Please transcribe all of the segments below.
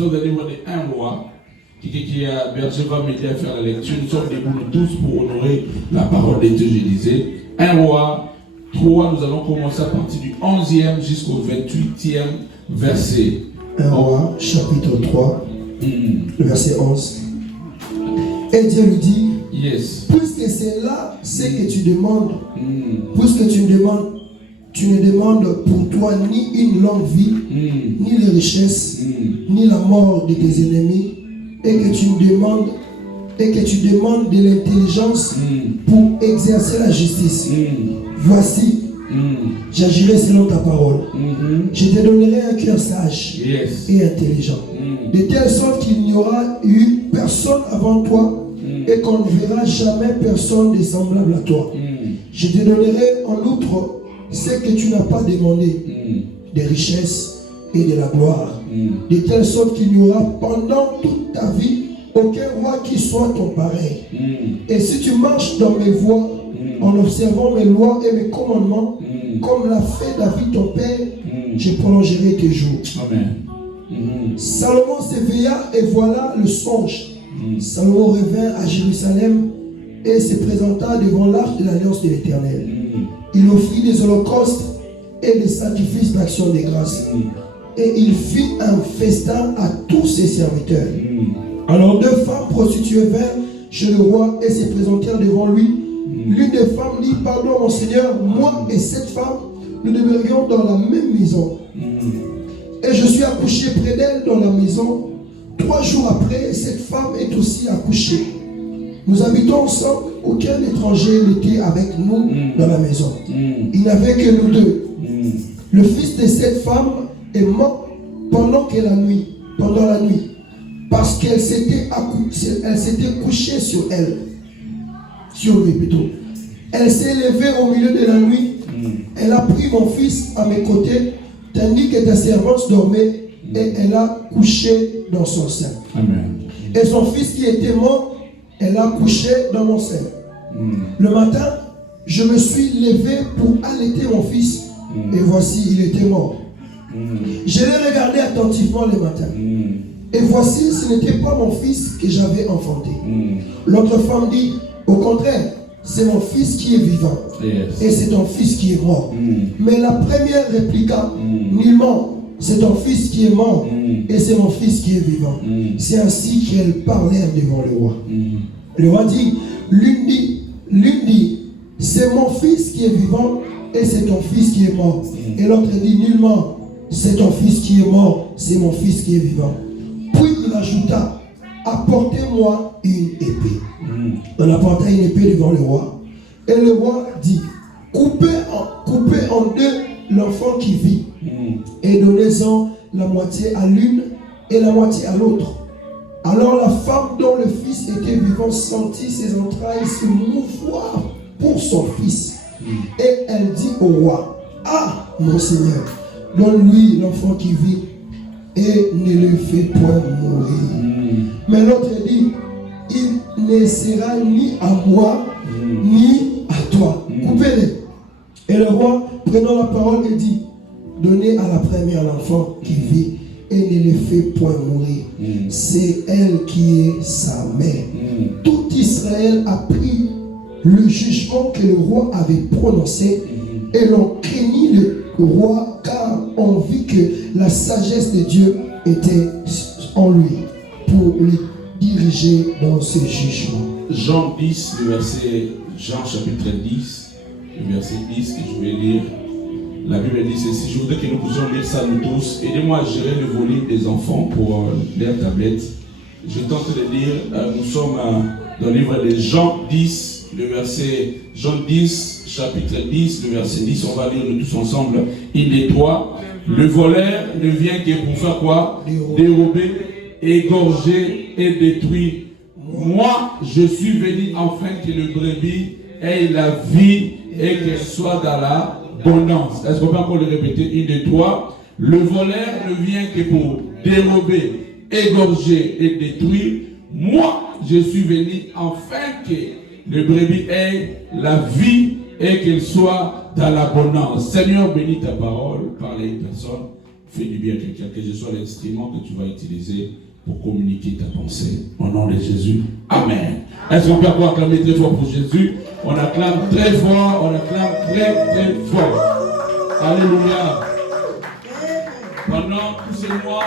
sommes dans le livre de 1 roi. Qui a Berger va m'aider à faire la lecture. Nous sommes debout nous tous pour honorer la parole de Dieu, je disais. 1 roi 3, nous allons commencer à partir du 11e jusqu'au 28e verset. 1 roi, chapitre 3, le verset 11. Et Dieu lui dit, yes. Puisque c'est là ce que tu demandes, puisque tu ne demandes pour toi ni une longue vie, ni les richesses, ni la mort de tes ennemis, et que tu demandes de l'intelligence pour exercer la justice. Voici, j'agirai selon ta parole. Je te donnerai un cœur sage et intelligent, de telle sorte qu'il n'y aura eu personne avant toi et qu'on ne verra jamais personne de semblable à toi. Je te donnerai en outre ce que tu n'as pas demandé, des richesses et de la gloire, de telle sorte qu'il n'y aura pendant toute ta vie aucun roi qui soit ton pareil. Et si tu marches dans mes voies, en observant mes lois et mes commandements, comme l'a fait David ton père, je prolongerai tes jours. Amen. Salomon s'éveilla et voilà le songe. Salomon revint à Jérusalem et se présenta devant l'arche de l'alliance de l'Éternel. Il offrit des holocaustes et des sacrifices d'action de grâce. Et il fit un festin à tous ses serviteurs. Alors 2 femmes prostituées vinrent chez le roi et se présentèrent devant lui. L'une des femmes dit, pardon mon Seigneur, moi et cette femme, nous demeurions dans la même maison. Et je suis accouché près d'elle dans la maison. 3 jours après, cette femme est aussi accouchée. Nous habitons ensemble, aucun étranger n'était avec nous dans la maison. Il n'y avait que nous 2. Le fils de cette femme est mort pendant la nuit, parce qu'elle s'était couchée sur lui plutôt. Elle s'est levée au milieu de la nuit. Elle a pris mon fils à mes côtés, tandis que ta servante dormait, et elle a couché dans son sein. Amen. Et son fils qui était mort, elle a couché dans mon sein. Le matin, je me suis levé pour allaiter mon fils, et voici, il était mort. Je l'ai regardé attentivement le matin. Et voici, ce n'était pas mon fils que j'avais enfanté. L'autre femme dit, au contraire, c'est mon fils qui est vivant. Et c'est ton fils qui est mort. Mais la première répliqua, nullement, c'est ton fils qui est mort. Et c'est mon fils qui est vivant. C'est ainsi qu'elles parlèrent devant le roi. Le roi dit, l'une dit, c'est mon fils qui est vivant. Et c'est ton fils qui est mort. Et l'autre dit, nullement, c'est ton fils qui est mort, c'est mon fils qui est vivant. Puis il ajouta, apportez-moi une épée. On apporta une épée devant le roi. Et le roi dit, coupez en 2 l'enfant qui vit, et donnez-en la moitié à l'une et la moitié à l'autre. Alors la femme dont le fils était vivant sentit ses entrailles se mouvoir pour son fils. Et elle dit au roi, ah, mon Seigneur, donne-lui l'enfant qui vit et ne le fais point mourir. Mais l'autre dit, il ne sera ni à moi ni à toi. Coupez-les. Et le roi, prenant la parole, dit, donnez à la première l'enfant qui vit et ne le fait point mourir. C'est elle qui est sa mère. Tout Israël a pris le jugement que le roi avait prononcé et l'on craignit le roi car on vit que la sagesse de Dieu était en lui pour le diriger dans ce jugement. Jean 10, Jean chapitre 10, le verset 10 que je vais lire. La Bible dit ceci, je voudrais que nous puissions lire ça nous tous. Aidez-moi à gérer le volume des enfants pour leur tablette. Je tente de lire, nous sommes dans le livre de Jean 10, le verset, Jean 10, chapitre 10, le verset 10, on va lire nous tous ensemble. Il est toi, le voleur ne vient que pour faire quoi? Dérober, égorger et détruire. Moi, je suis venu afin que le brebis ait la vie et qu'elle soit dans l'abondance. Est-ce qu'on peut encore le répéter? Il est toi, le voleur ne vient que pour dérober, égorger et détruire. Moi, je suis venu afin que le brebis ait la vie et qu'elle soit dans l'abondance. Seigneur, bénis ta parole, parle à une personne. fais du bien à quelqu'un, que ce soit l'instrument que tu vas utiliser pour communiquer ta pensée. Au nom de Jésus. Amen. Est-ce qu'on peut encore acclamer très fort pour Jésus? On acclame très fort, on acclame très très fort. Alléluia. Pendant tous ces mois,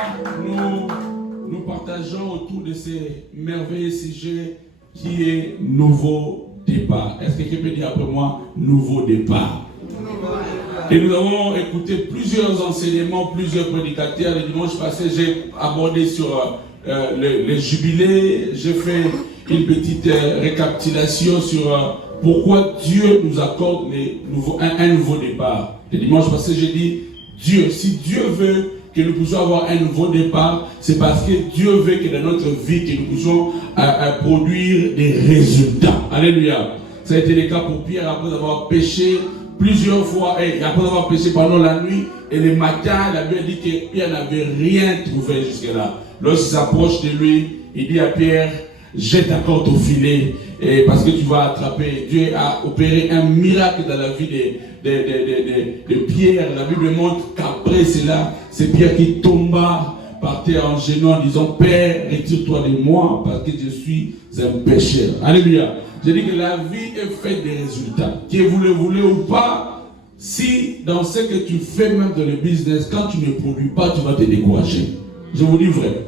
nous partageons autour de ces merveilleux sujets qui est nouveau départ. Est-ce que quelqu'un peut dire après moi, nouveau départ? Et nous avons écouté plusieurs enseignements, plusieurs prédicateurs. Le dimanche passé, j'ai abordé sur les jubilés. J'ai fait une petite récapitulation sur pourquoi Dieu nous accorde un nouveau départ. Le dimanche passé, j'ai dit, si Dieu veut que nous puissions avoir un nouveau départ, c'est parce que Dieu veut que dans notre vie, que nous puissions produire des résultats. Alléluia. Ça a été le cas pour Pierre après avoir péché plusieurs fois, et après avoir péché pendant la nuit, et le matin, la Bible dit que Pierre n'avait rien trouvé jusque-là. Lorsqu'il s'approche de lui, il dit à Pierre, jette ta corde au filet, parce que tu vas attraper. Dieu a opéré un miracle dans la vie de Pierre. La Bible montre qu'après cela, c'est Pierre qui tomba par terre en genoux en disant, Père, retire-toi de moi, parce que je suis un pécheur. Alléluia. Je dis que la vie est faite des résultats. Que vous le voulez ou pas, si dans ce que tu fais, même dans le business, quand tu ne produis pas, tu vas te décourager. Je vous dis vrai.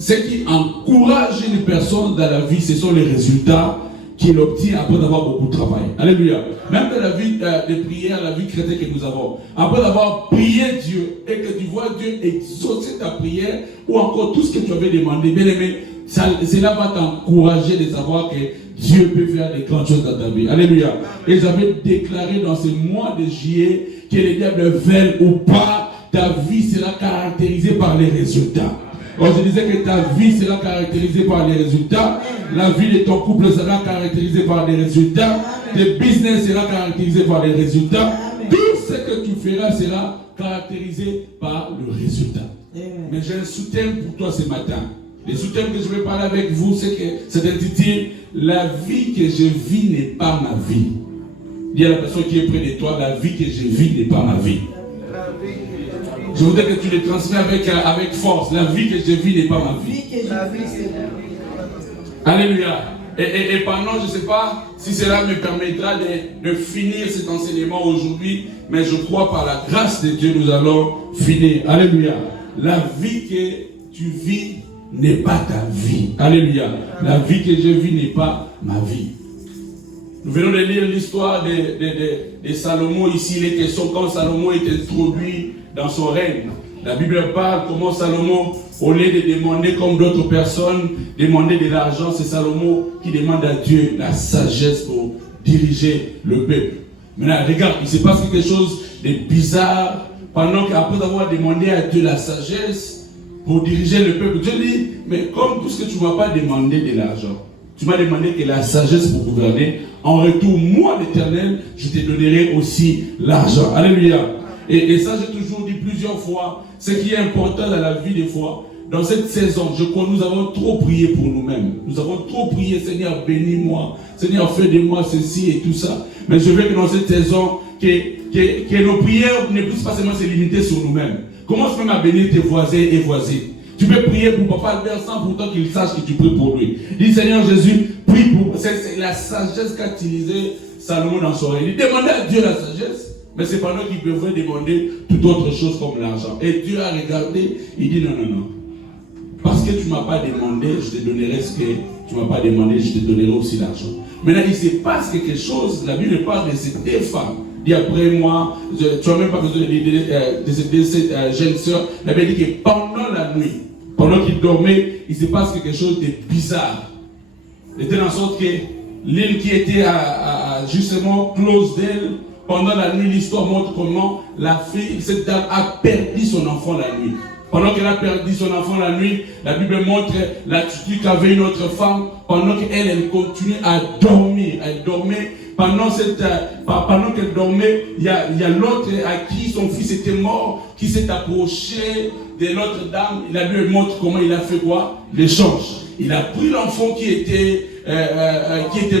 Ce qui encourage une personne dans la vie, ce sont les résultats qu'il obtient après avoir beaucoup travaillé. Alléluia. Même dans la vie de prière, la vie chrétienne que nous avons, après avoir prié Dieu et que tu vois Dieu exaucer ta prière ou encore tout ce que tu avais demandé, bien aimé, cela va t'encourager de savoir que Dieu peut faire des grandes choses dans ta vie. Alléluia. Et j'avais déclaré dans ce mois de juillet que les diables veulent ou pas, ta vie sera caractérisée par les résultats. Donc je disais que ta vie sera caractérisée par les résultats, la vie de ton couple sera caractérisée par les résultats, tes business sera caractérisé par les résultats, tout ce que tu feras sera caractérisé par le résultat. Mais j'ai un soutien pour toi ce matin. Le soutien que je vais parler avec vous, c'est que c'est intitulé « La vie que je vis n'est pas ma vie ». Dis à la personne qui est près de toi, la vie que je vis n'est pas ma vie. Je voudrais que tu le transmets avec force. La vie que je vis n'est pas ma vie. Alléluia. Et pendant, je ne sais pas si cela me permettra de finir cet enseignement aujourd'hui, mais je crois par la grâce de Dieu, nous allons finir. Alléluia. La vie que tu vis n'est pas ta vie. Alléluia. La vie que je vis n'est pas ma vie. Nous venons de lire l'histoire de Salomon ici. Il est question quand Salomon est introduit dans son règne. La Bible parle comment Salomon, au lieu de demander comme d'autres personnes, demander de l'argent, c'est Salomon qui demande à Dieu la sagesse pour diriger le peuple. Maintenant, regarde, il se passe quelque chose de bizarre. Pendant qu'après avoir demandé à Dieu la sagesse pour diriger le peuple, Dieu dit, mais comme tout ce que tu ne m'as pas demandé de l'argent, tu m'as demandé que la sagesse pour gouverner, en retour, moi l'éternel, je te donnerai aussi l'argent. Alléluia. Et ça, j'ai toujours dit plusieurs fois, ce qui est important dans la vie des fois, dans cette saison, je crois que nous avons trop prié pour nous-mêmes. Nous avons trop prié, Seigneur, bénis-moi, Seigneur, fais de moi ceci et tout ça. Mais je veux que dans cette saison, que nos prières ne puissent pas seulement se limiter sur nous-mêmes. Commence même à bénir tes voisins et voisines. Tu peux prier pour Papa Albert sans pourtant qu'il sache que tu pries pour lui. Dis, Seigneur Jésus, prie pour... C'est la sagesse qu'a utilisée Salomon dans son règne. Il demandait à Dieu la sagesse. Mais c'est pendant qu'il pouvait demander toute autre chose comme l'argent. Et Dieu a regardé, il dit non. Parce que tu ne m'as pas demandé, je te donnerai ce que tu ne m'as pas demandé, je te donnerai aussi l'argent. Maintenant, il se passe quelque chose, la Bible parle de ces deux femmes. Dit après moi, tu n'as même pas besoin de ces jeunes sœurs. La Bible dit que pendant la nuit, pendant qu'ils dormaient, il se passe quelque chose de bizarre. Il était en sorte que l'île qui était justement close d'elle, pendant la nuit, l'histoire montre comment la fille, cette dame a perdu son enfant la nuit. Pendant qu'elle a perdu son enfant la nuit, la Bible montre l'attitude qu'avait une autre femme. Pendant qu'elle continuait à dormir. Elle dormait. Pendant qu'elle dormait, il y a l'autre à qui son fils était mort, qui s'est approché de l'autre dame. La Bible montre comment il a fait quoi? L'échange. Il a pris l'enfant qui était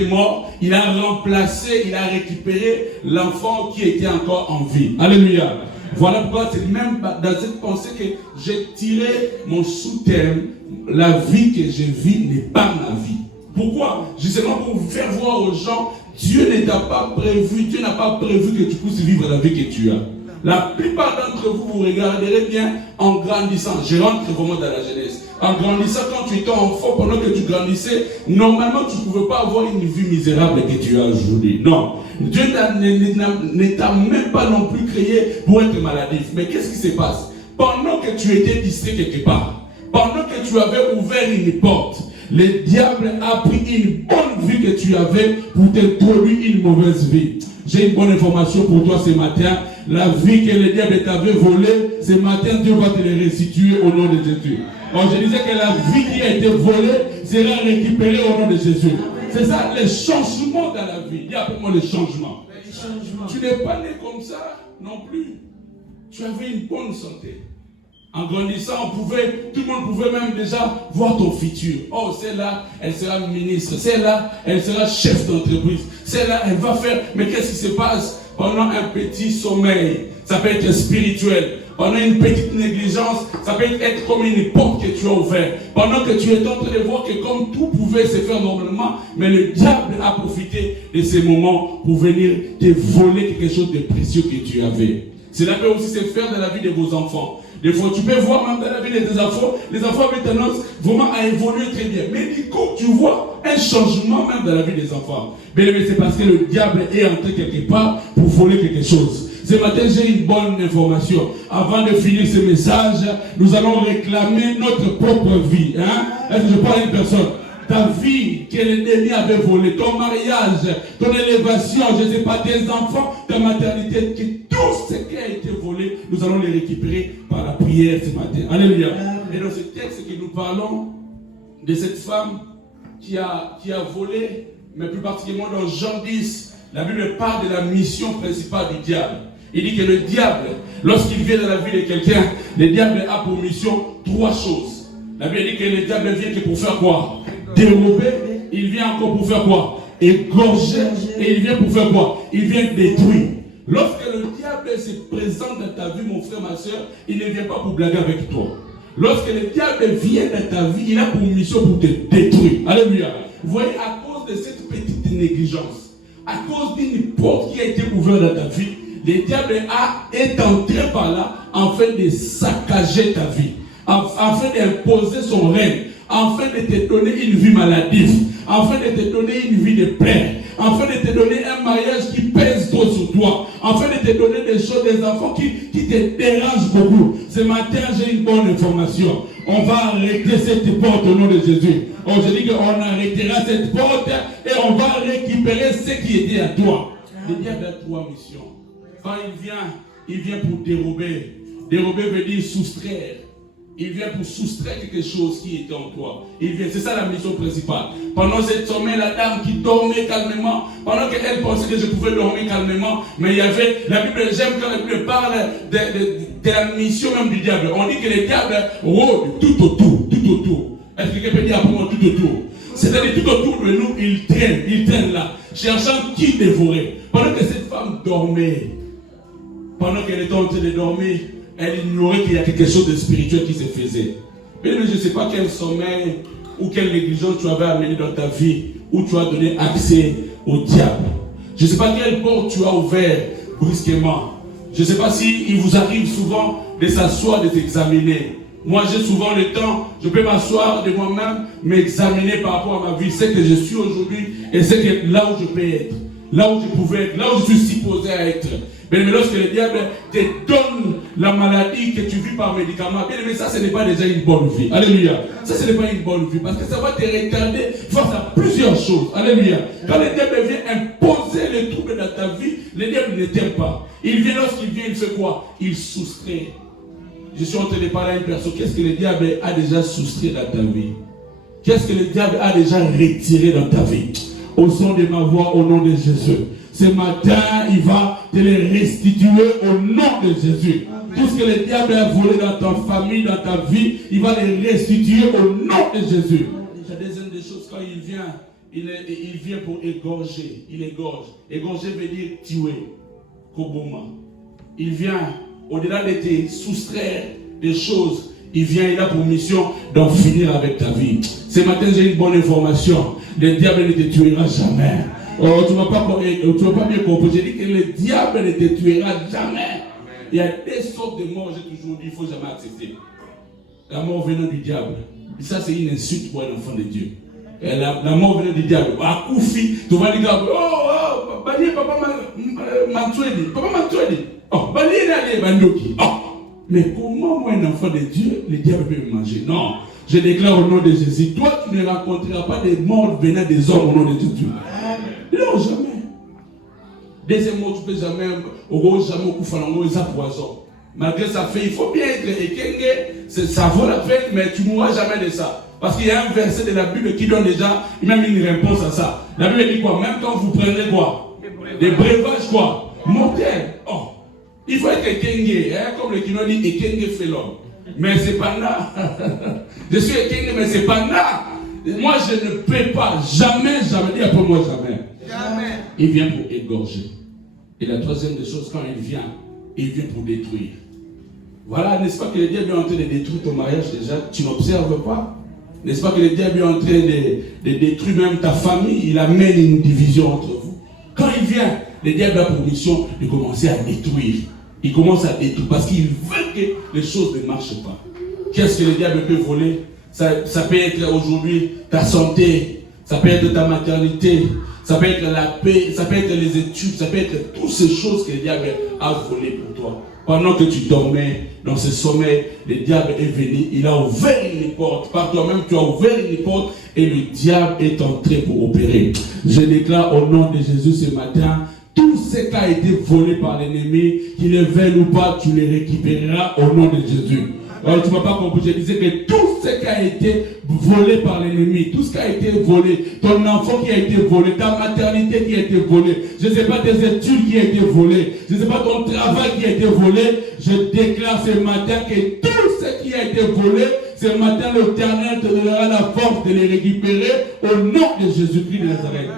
mort, il a remplacé, il a récupéré l'enfant qui était encore en vie. Alléluia. Voilà pourquoi c'est même dans cette pensée que j'ai tiré mon sous-thème. La vie que je vis n'est pas ma vie. Pourquoi? Justement pour vous faire voir aux gens, Dieu ne t'a pas prévu, Dieu n'a pas prévu que tu puisses vivre la vie que tu as. La plupart d'entre vous, vous regarderez bien en grandissant. Je rentre vraiment dans la jeunesse. En grandissant, quand tu étais enfant, pendant que tu grandissais, normalement, tu ne pouvais pas avoir une vie misérable que tu as aujourd'hui. Non. Dieu ne t'a même pas non plus créé pour être maladif. Mais qu'est-ce qui se passe? Pendant que tu étais distrait quelque part, pendant que tu avais ouvert une porte, le diable a pris une bonne vie que tu avais pour t'introduire une mauvaise vie. J'ai une bonne information pour toi ce matin. La vie que le diable t'avait volée, ce matin, Dieu va te la restituer au nom de Jésus. Alors, je disais que la vie qui a été volée sera récupérée au nom de Jésus. C'est ça, les changements dans la vie. Dis après moi les changements. Tu n'es pas né comme ça non plus. Tu avais une bonne santé. En grandissant, tout le monde pouvait même déjà voir ton futur. Oh, celle-là, elle sera ministre. Celle-là, elle sera chef d'entreprise. Celle-là, elle va faire. Mais qu'est-ce qui se passe pendant un petit sommeil? Ça peut être spirituel. Pendant une petite négligence, ça peut être comme une porte que tu as ouverte. Pendant que tu es en train de voir que comme tout pouvait se faire normalement, mais le diable a profité de ces moments pour venir te voler quelque chose de précieux que tu avais. Cela peut aussi se faire dans la vie de vos enfants. Des fois, tu peux voir même dans la vie de tes enfants, les enfants avaient tendance vraiment à évoluer très bien. Mais du coup, tu vois un changement même dans la vie des enfants. Mais c'est parce que le diable est entré quelque part pour voler quelque chose. Ce matin, j'ai une bonne information. Avant de finir ce message, nous allons réclamer notre propre vie. Est-ce que je parle à une personne? Ta vie que l'ennemi avait volée, ton mariage, ton élévation, je ne sais pas, tes enfants, ta maternité, que tout ce qui a été volé, nous allons les récupérer par la prière ce matin. Alléluia. Et dans ce texte que nous parlons de cette femme qui a volé, mais plus particulièrement dans Jean 10, la Bible parle de la mission principale du diable. Il dit que le diable, lorsqu'il vient dans la vie de quelqu'un, le diable a pour mission 3 choses. La Bible dit que le diable vient que pour faire quoi? Dérober. Il vient encore pour faire quoi? Égorger. Et il vient pour faire quoi? Il vient détruire. Lorsque le diable se présente dans ta vie, mon frère, ma soeur, il ne vient pas pour blaguer avec toi. Lorsque le diable vient dans ta vie, il a pour mission pour te détruire. Alléluia. Vous voyez, à cause de cette petite négligence, à cause d'une porte qui a été ouverte dans ta vie, le diable est entré par là afin de saccager ta vie, afin d'imposer son règne, afin de te donner une vie maladive, afin de te donner une vie de plaie, afin de te donner un mariage qui pèse trop sur toi, afin de te donner des choses, des enfants qui te dérangent beaucoup. Ce matin, j'ai une bonne information. On va arrêter cette porte au nom de Jésus. Oh, je dis qu'on arrêtera cette porte et on va récupérer ce qui était à toi. Le diable a 3 missions. Quand il vient pour dérober. Dérober veut dire soustraire. Il vient pour soustraire quelque chose qui était en toi. C'est ça la mission principale. Pendant cette sommeil, la dame qui dormait calmement, pendant qu'elle pensait que je pouvais dormir calmement, mais il y avait, la Bible, j'aime quand la Bible parle de la mission même du diable. On dit que le diable rôde tout autour. Est-ce que quelqu'un peut dire pour moi tout autour? C'est-à-dire tout autour de nous, il traîne là, cherchant qui dévorer. Pendant que cette femme dormait, pendant qu'elle était en train de dormir, elle ignorait qu'il y a quelque chose de spirituel qui se faisait. Mais je ne sais pas quel sommeil ou quelle négligence tu avais amené dans ta vie, où tu as donné accès au diable. Je ne sais pas quelle porte tu as ouvert brusquement. Je ne sais pas s'il vous arrive souvent de s'asseoir, de t'examiner. Moi, j'ai souvent le temps, je peux m'asseoir de moi-même, m'examiner par rapport à ma vie, ce que je suis aujourd'hui et ce que là où je peux être, là où je pouvais être, là où je suis supposé être. Mais lorsque le diable te donne la maladie que tu vis par médicament, bien aimé, ça ce n'est pas déjà une bonne vie. Alléluia. Ça ce n'est pas une bonne vie parce que ça va te retarder face à plusieurs choses. Alléluia. Quand le diable vient imposer les troubles dans ta vie, le diable ne t'aime pas. Il vient, lorsqu'il vient, il fait quoi? Il soustrait. Je suis en train de parler à une personne. Qu'est-ce que le diable a déjà soustrait dans ta vie? Qu'est-ce que le diable a déjà retiré dans ta vie? Au son de ma voix, au nom de Jésus. Ce matin, il va te les restituer au nom de Jésus. Tout ce que le diable a volé dans ta famille, dans ta vie, il va les restituer au nom de Jésus. La deuxième des choses, quand il vient pour égorger. Il égorge. Égorger veut dire tuer. Koboma. Il vient au-delà de te soustraire des choses, il vient, il a pour mission d'en finir avec ta vie. Ce matin, j'ai une bonne information. Le diable ne te tuera jamais. Oh, tu ne vas pas bien comprendre. J'ai dit que le diable ne te tuera jamais. Il y a des sortes de morts, j'ai toujours dit, il ne faut jamais accepter. La mort venant du diable. Et ça, c'est une insulte pour un enfant de Dieu. Et la mort venant du diable. À Koufi, tu vas dire, oh, papa m'a tué. Oh, mais comment moi, un enfant de Dieu, le diable peut me manger? Non. Je déclare au nom de Jésus, toi, tu ne rencontreras pas des morts venant des hommes au nom de Jésus. Non, jamais. Deuxième mot, tu ne peux jamais couper un poison. Malgré ça fait, il faut bien être ékenge, ça vaut la peine, mais tu ne mourras jamais de ça. Parce qu'il y a un verset de la Bible qui donne déjà même une réponse à ça. La Bible dit quoi? Même quand vous prenez quoi? Des breuvages quoi? Mortels. Oh, il faut être ékenge, hein? Comme le Kino dit, ékenge fait l'homme. Mais c'est pas là. Je suis ékenge, mais c'est pas là. Moi, je ne peux pas, jamais, dis après moi jamais. Jamais. Il vient pour égorger. Et la troisième des choses, quand il vient pour détruire. Voilà, n'est-ce pas que le diable est en train de détruire ton mariage déjà? Tu n'observes pas? N'est-ce pas que le diable est en train de détruire même ta famille? Il amène une division entre vous. Quand il vient, le diable a pour mission de commencer à détruire. Il commence à détruire parce qu'il veut que les choses ne marchent pas. Qu'est-ce que le diable peut voler? Ça peut être aujourd'hui ta santé, ça peut être ta maternité, ça peut être la paix, ça peut être les études, ça peut être toutes ces choses que le diable a volées pour toi. Pendant que tu dormais dans ce sommeil, le diable est venu, il a ouvert une porte. Par toi-même, tu as ouvert une porte et le diable est entré pour opérer. Je déclare au nom de Jésus ce matin, tout ce qui a été volé par l'ennemi, qu'il le veuille ou pas, tu les récupéreras au nom de Jésus. Alors, tu ne m'as pas compris, je disais que tout ce qui a été volé par l'ennemi, tout ce qui a été volé, ton enfant qui a été volé, ta maternité qui a été volée, je ne sais pas tes études qui ont été volées, je ne sais pas ton travail qui a été volé, je déclare ce matin que tout ce qui a été volé, ce matin l'Éternel te donnera la force de les récupérer au nom de Jésus-Christ de Nazareth.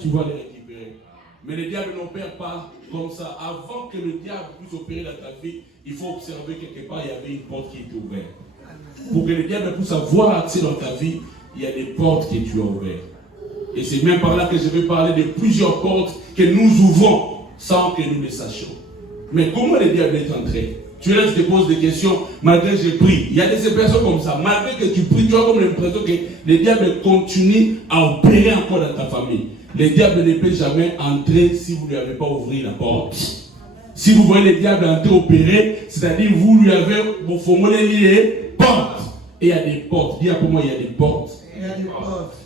Tu vas les récupérer. Mais le diable n'opère pas comme ça. Avant que le diable puisse opérer dans ta vie, il faut observer quelque part, il y avait une porte qui était ouverte. Pour que le diable puisse avoir accès dans ta vie, il y a des portes que tu as ouvertes. Et c'est même par là que je vais parler de plusieurs portes que nous ouvrons sans que nous le sachions. Mais comment le diable est entré? Tu restes, te poses des questions, malgré que je prie. Il y a des personnes comme ça, malgré que tu pries, tu as comme l'impression que le diable continue à opérer encore dans ta famille. Le diable ne peut jamais entrer si vous ne lui avez pas ouvert la porte. Si vous voyez le diable entrer opérer, c'est-à-dire vous lui avez formulé les portes. Et il y a des portes. Dis pour moi, il y a des portes.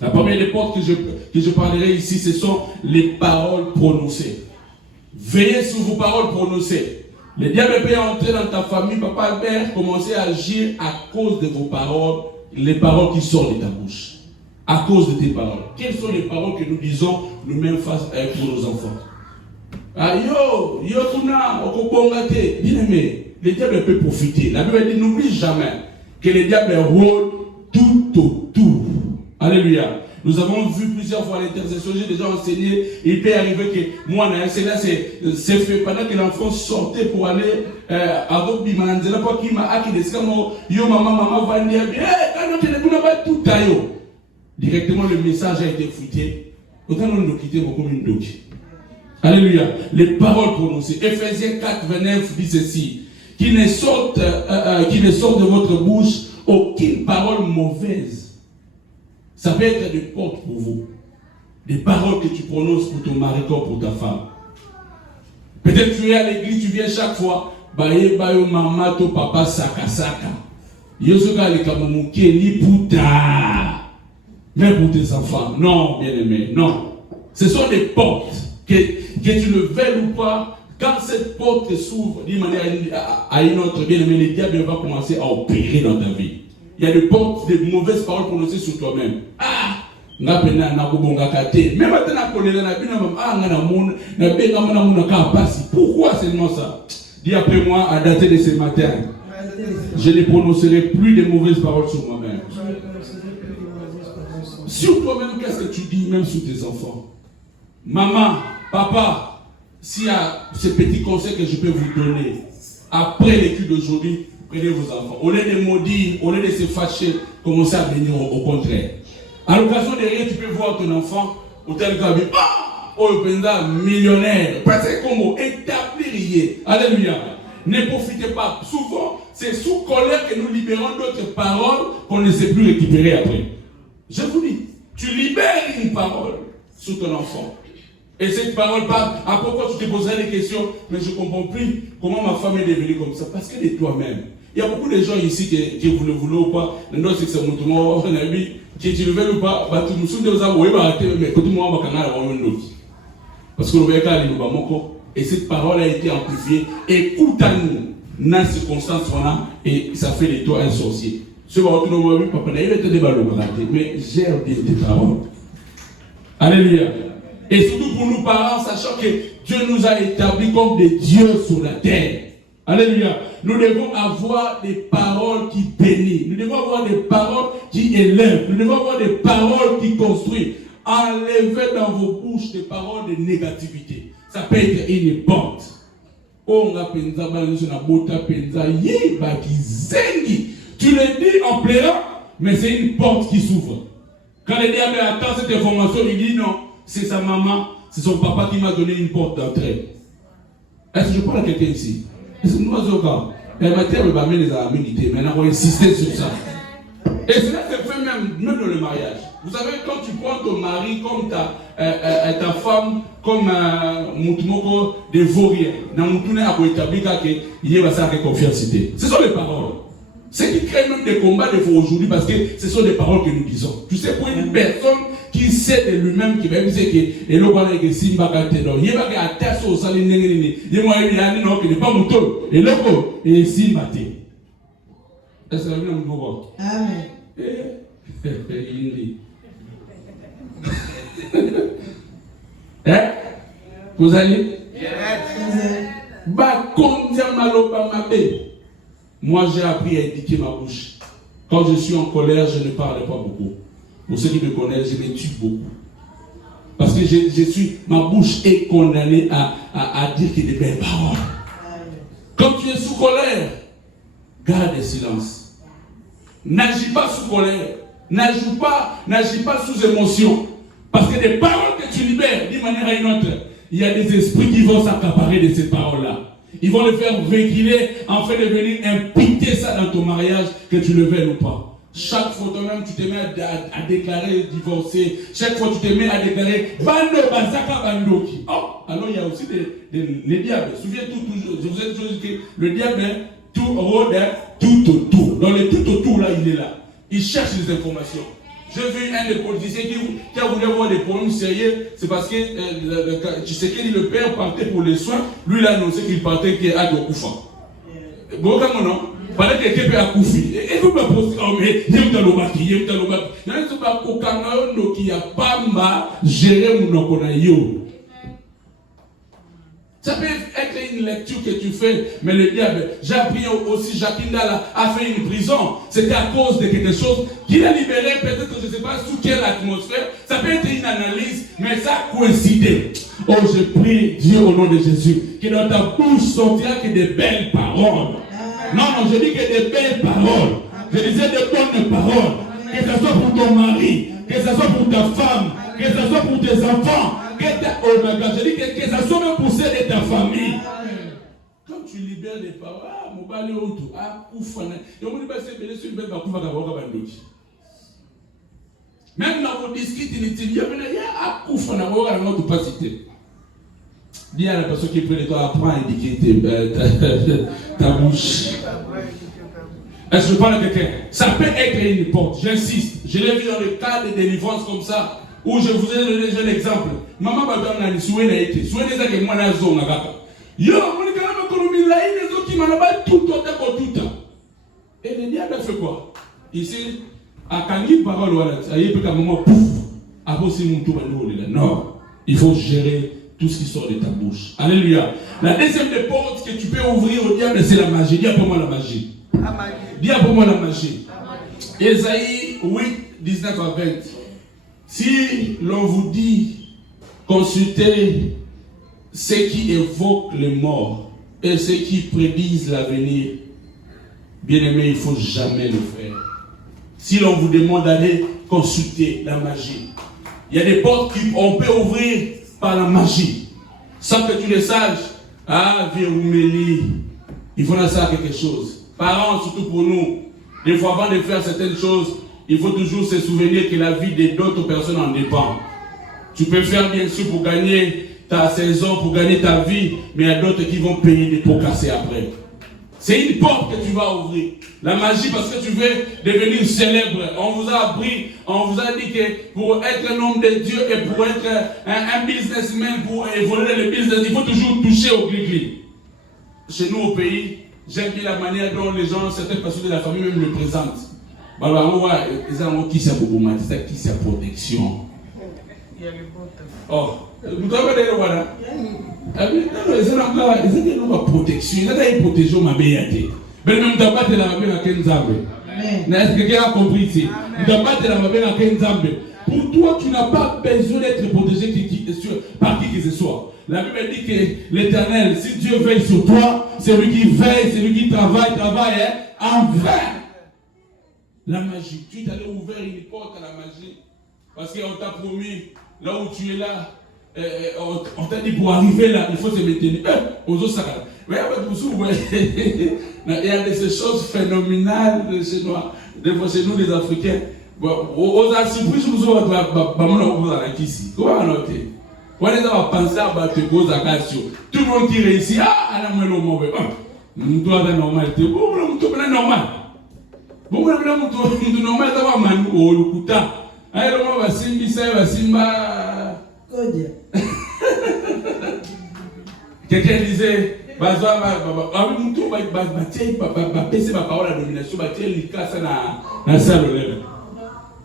La première des portes que je parlerai ici, ce sont les paroles prononcées. Veillez sur vos paroles prononcées. Le diable peut entrer dans ta famille, papa et mère, commencer à agir à cause de vos paroles, les paroles qui sortent de ta bouche. À cause de tes paroles. Quelles sont les paroles que nous disons nous-mêmes face pour nos enfants? Ah yo kuna, okobongate. Bien aimé, le diable peut profiter. La Bible dit, n'oublie jamais que le diable rôde tout autour. Alléluia. Nous avons vu plusieurs fois l'intercession, j'ai déjà enseigné. Il peut arriver que moi, c'est fait pendant que l'enfant sortait pour aller à Bimanzela, pour qu'il m'a acquis des scamos. Yo maman va dire, quand on ne pas tout taillot. Directement, le message a été fuité. Autant nous nous quitter beaucoup de nous. Alléluia. Les paroles prononcées. Ephésiens 4, 29 dit ceci. Qu'il ne sorte de votre bouche aucune parole mauvaise. Ça peut être des portes pour vous. Des paroles que tu prononces pour ton mari comme pour ta femme. Peut-être tu es à l'église, tu viens chaque fois. Baye bayo mama to papa saka saka. Yosoka le kamomuke li puta. Mais pour tes enfants, non, bien-aimé, non. Ce sont des portes que tu le veuilles ou pas. Quand cette porte s'ouvre d'une manière à une autre, bien-aimé, le diable va commencer à opérer dans ta vie. Il y a des portes, des mauvaises paroles prononcées sur toi-même. Même pourquoi seulement ça? Dis après moi, à dater de ce matin, je ne prononcerai plus de mauvaises paroles sur moi-même. Sur toi-même, qu'est-ce que tu dis même sur tes enfants? Maman, papa, s'il y a ces petits conseils que je peux vous donner, après les cultes d'aujourd'hui, prenez vos enfants. Au lieu de maudire, au lieu de se fâcher, commencez à bénir au contraire. À l'occasion de rien, tu peux voir ton enfant, au tel cas, millionnaire, parce que comme établir. Alléluia. Ne profitez pas. Souvent, c'est sous colère que nous libérons d'autres paroles qu'on ne sait plus récupérer après. Je vous dis, tu libères une parole sur ton enfant. Et cette parole parle, à pourquoi tu te poserais des questions, mais je ne comprends plus comment ma femme est devenue comme ça. Parce que de toi-même. Il y a beaucoup de gens ici qui vous le voulez ou pas. C'est que c'est mon tournoi, qui tu le veux ou pas, tu me souviens de ça, mais quand tu m'as parce que le gars et cette parole a été amplifiée. Écoute à nous, dans les circonstances, et ça fait de toi un sorcier. Ce mais gère bien tes paroles. Alléluia. Et surtout pour nous parents, sachant que Dieu nous a établis comme des dieux sur la terre. Alléluia. Nous devons avoir des paroles qui bénissent. Nous devons avoir des paroles qui élèvent. Nous devons avoir des paroles qui construisent. Enlevez dans vos bouches des paroles de négativité. Ça peut être une porte. Tu le dis en pleurant, mais c'est une porte qui s'ouvre. Quand le diable attend cette information, il dit non, c'est sa maman, c'est son papa qui m'a donné une porte d'entrée. Est-ce que je parle à quelqu'un ici? Est-ce que nous avons elle m'a dit, les amis, maintenant on va insister sur ça. Et cela se fait même dans le mariage. Vous savez, quand tu prends ton mari comme ta femme, comme Moutoumoko de Vaurien, dans Moutouné à établir qu'il y a confiance. Ce sont les paroles. Ce qui crée même des combats de faux aujourd'hui parce que ce sont des paroles que nous disons. Tu sais, pour une personne qui sait de lui-même, qui va me dire que et le voilà que Simba Gatedor, il va à terre sur sa ligne, il va n'est pas mouton, et le co, et Simba. Est-ce que vous avez un mot? Amen. Vous allez? Moi j'ai appris à éduquer ma bouche. Quand je suis en colère, je ne parle pas beaucoup. Pour ceux qui me connaissent, je me tue beaucoup. Parce que ma bouche est condamnée à dire que des belles paroles. Quand tu es sous colère, garde le silence. N'agis pas sous colère. N'agis pas sous émotion. Parce que des paroles que tu libères d'une manière à une autre, il y a des esprits qui vont s'accaparer de ces paroles-là. Ils vont le faire véhiculer en fait de venir imputer ça dans ton mariage, que tu le veuilles ou pas. Chaque fois toi-même tu te mets à déclarer divorcer. Chaque fois tu te mets à déclarer Bando Basaka Bandoki. Oh, alors il y a aussi les diables. Souviens-toi toujours, je vous ai toujours dit que le diable tout rôde tout autour. Dans le tout autour là, il est là. Il cherche les informations. J'ai vu un des politiciens qui a voulu avoir des problèmes sérieux. C'est parce que tu sais que le père partait pour les soins. Lui, il a annoncé qu'il partait à Dokoufa. Bon, comment non? Pendant que quelqu'un peut accoucher. Et vous me posez, oh, mais il y a un lobaki. Il y a pas qui a pas géré mon okonayo. Ça peut être une lecture que tu fais, mais le diable, j'ai appris aussi, Jacques Ndala a fait une prison. C'était à cause de quelque chose qu'il a libéré, peut-être que je ne sais pas sous quelle atmosphère. Ça peut être une analyse, mais ça a coïncidé. Oh, je prie Dieu au nom de Jésus, que dans ta bouche sortira que des belles paroles. Non, je dis que des belles paroles. Je disais de bonnes paroles. Que ce soit pour ton mari, que ce soit pour ta femme, que ce soit pour tes enfants. Je dis que ça soit même poussé de ta famille. Quand tu libères des paroles, même dans vos disques, il y a un pas cité. Dis à la personne qui est près de toi, apprends à indiquer ta bouche. Est-ce que je parle à quelqu'un? Ça peut être une porte, j'insiste. Je l'ai vu dans le cas de délivrance comme ça. Où je vous ai donné déjà l'exemple. Maman va me souhaiter a été. Souhaiter ça que moi na zone kaka. Yo, mon kana ma kolomi la ine zo qui m'a pas tout tout. Et le diable fait quoi? Ici à kangi parole wala. Ça y est peut-être moment pouf. Après c'est mon tour là. Non, il faut gérer tout ce qui sort de ta bouche. Alléluia. La deuxième des portes que tu peux ouvrir au diable, c'est la magie. Dis pour moi la magie. Dis pour moi la magie. Ésaïe 8, 19 à 20. Si l'on vous dit, consultez ce qui évoque les morts et ceux qui prédisent l'avenir, bien aimé, il ne faut jamais le faire. Si l'on vous demande d'aller consulter la magie, il y a des portes qu'on peut ouvrir par la magie, sans que tu le saches. Ah, Virouméli, il faut ça quelque chose. Parents, surtout pour nous, des fois avant de faire certaines choses, il faut toujours se souvenir que la vie d'autres personnes en dépend. Tu peux faire bien sûr pour gagner ta saison, pour gagner ta vie, mais il y a d'autres qui vont payer des pots cassés après. C'est une porte que tu vas ouvrir. La magie, parce que tu veux devenir célèbre. On vous a appris, on vous a dit que pour être un homme de Dieu et pour être un businessman, pour évoluer dans le business, il faut toujours toucher au gris-gris. Chez nous au pays, j'aime bien la manière dont les gens, certaines personnes de la famille même le présentent. Qui c'est protection. Oh, vous avez voilà. Ils ont une protection. Ils ont une protection, ma béate. Mais même tu pas de la main à Kenzambe. Est-ce que quelqu'un a compris ici? Tu n'as pas de la main à Kenzambe. Pour toi, tu n'as pas besoin d'être protégé par qui que ce soit. La Bible dit que l'Éternel, si Dieu veille sur toi, c'est lui qui veille, c'est lui qui travaille en vain. La magie. Tu es allé ouvrir une porte à la magie. Parce qu'on t'a promis, là où tu es là, on t'a dit pour arriver là, il faut se maintenir. Il y a des choses phénoménales chez nous, des fois chez nous les Africains. On a surpris, je vous ai dit, comment on a noté? On a pensé à battre gros actions. Tout le monde qui réussit, ah, la main au mauvais. Nous doit être normal. Bon, normal. Bon, normal, ça va man ou le kuta. Alors, on va simba. Quelqu'un disait,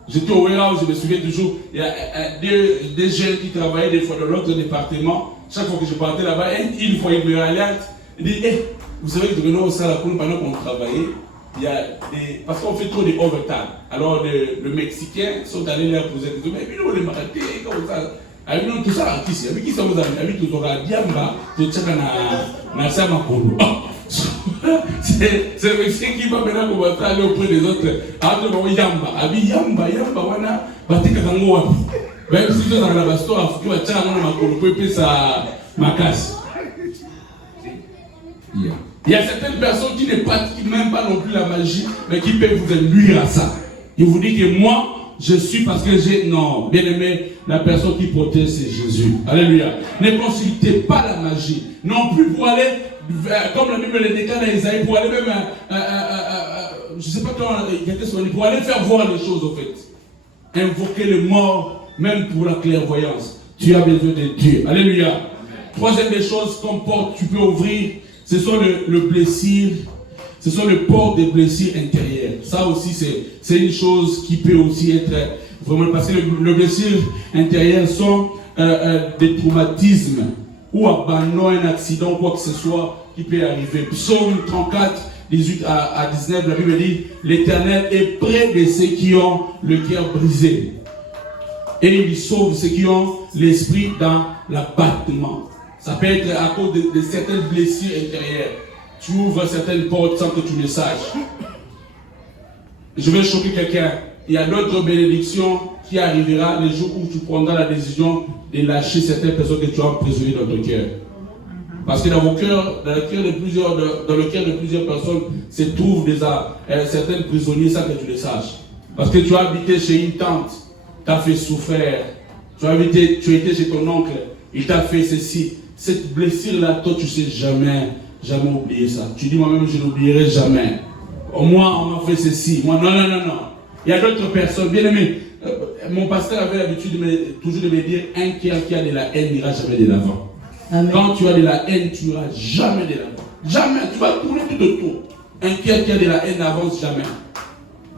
j'étais au warehouse, je me souviens toujours, il y a deux jeunes qui travaillaient des fois dans l'autre département. Chaque fois que je partais là-bas, une fois il me alerte, il dit, hey, vous savez que nous au Salakoun, pendant qu'on travaillait, il y a des... Parce qu'on fait trop de overtime. Alors les Mexicains sont allés leur poser des questions, mais nous les marathés, comme ça. Avec nous tout ça, qui c'est? Avec qui ça vous a mis? Avec tout le diamba, tout ça na Samakolo. C'est le Mexicain qui va maintenant commencer à aller auprès des autres. Avec Yamba, avec Yamba, wana, batika kango wapi. Même si tu es dans la basto, tu vas tirer mon makolo, tu peux sa macasse. Il y a certaines personnes qui ne pratiquent même pas non plus la magie, mais qui peuvent vous induire à ça. Il vous dit que moi, je suis parce que j'ai... Non, bien aimé, la personne qui protège, c'est Jésus. Alléluia. Ne consultez pas la magie. Non plus pour aller, comme la Bible le déclare dans Isaïe, pour aller même, je ne sais pas comment, pour aller faire voir les choses, en fait. Invoquer le mort, même pour la clairvoyance. Tu as besoin de Dieu. Alléluia. Troisième des choses comme porte, tu peux ouvrir, ce sont le blessure. Ce sont les portes des blessures intérieures. Ça aussi, c'est une chose qui peut aussi être vraiment... Parce que les blessures intérieures sont des traumatismes ou abandon, un accident, quoi que ce soit qui peut arriver. Psaume 34, 18 à 19, la Bible dit « L'Éternel est près de ceux qui ont le cœur brisé. Et il sauve ceux qui ont l'esprit dans l'abattement. » Ça peut être à cause de certaines blessures intérieures. Tu ouvres certaines portes sans que tu le saches. Je vais choquer quelqu'un. Il y a d'autres bénédictions qui arriveront les jours où tu prendras la décision de lâcher certaines personnes que tu as emprisonnées dans ton cœur. Parce que dans le cœur de plusieurs personnes se trouvent déjà certains prisonniers sans que tu le saches. Parce que tu as habité chez une tante, tu as fait souffrir. Tu as été chez ton oncle, il t'a fait ceci. Cette blessure-là, toi tu ne sais jamais oublier ça. Tu dis moi-même je n'oublierai jamais. Moi on m'a fait ceci. Moi non. Il y a d'autres personnes. Bien aimé, mon pasteur avait l'habitude toujours de me dire un cœur qui a de la haine n'ira jamais de l'avant. Amen. Quand tu as de la haine, tu n'iras jamais de l'avant. Jamais. Tu vas tourner tout autour. Un cœur qui a de la haine n'avance jamais.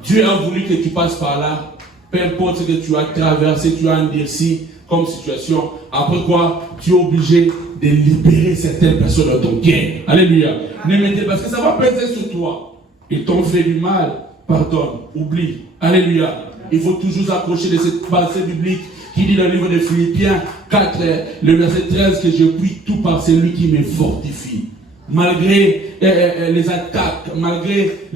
Dieu a voulu que tu passes par là. Peu importe ce que tu as traversé, tu as endurci comme situation. Après quoi, tu es obligé de libérer certaines personnes dans ton cœur. Alléluia. Ne mettez parce que ça va peser sur toi. Ils t'ont fait du mal. Pardonne. Oublie. Alléluia. Il faut toujours s'accrocher de cette passage biblique qui dit dans le livre de Philippiens 4, le verset 13, que je puis tout par celui qui me fortifie. malgré les attaques, malgré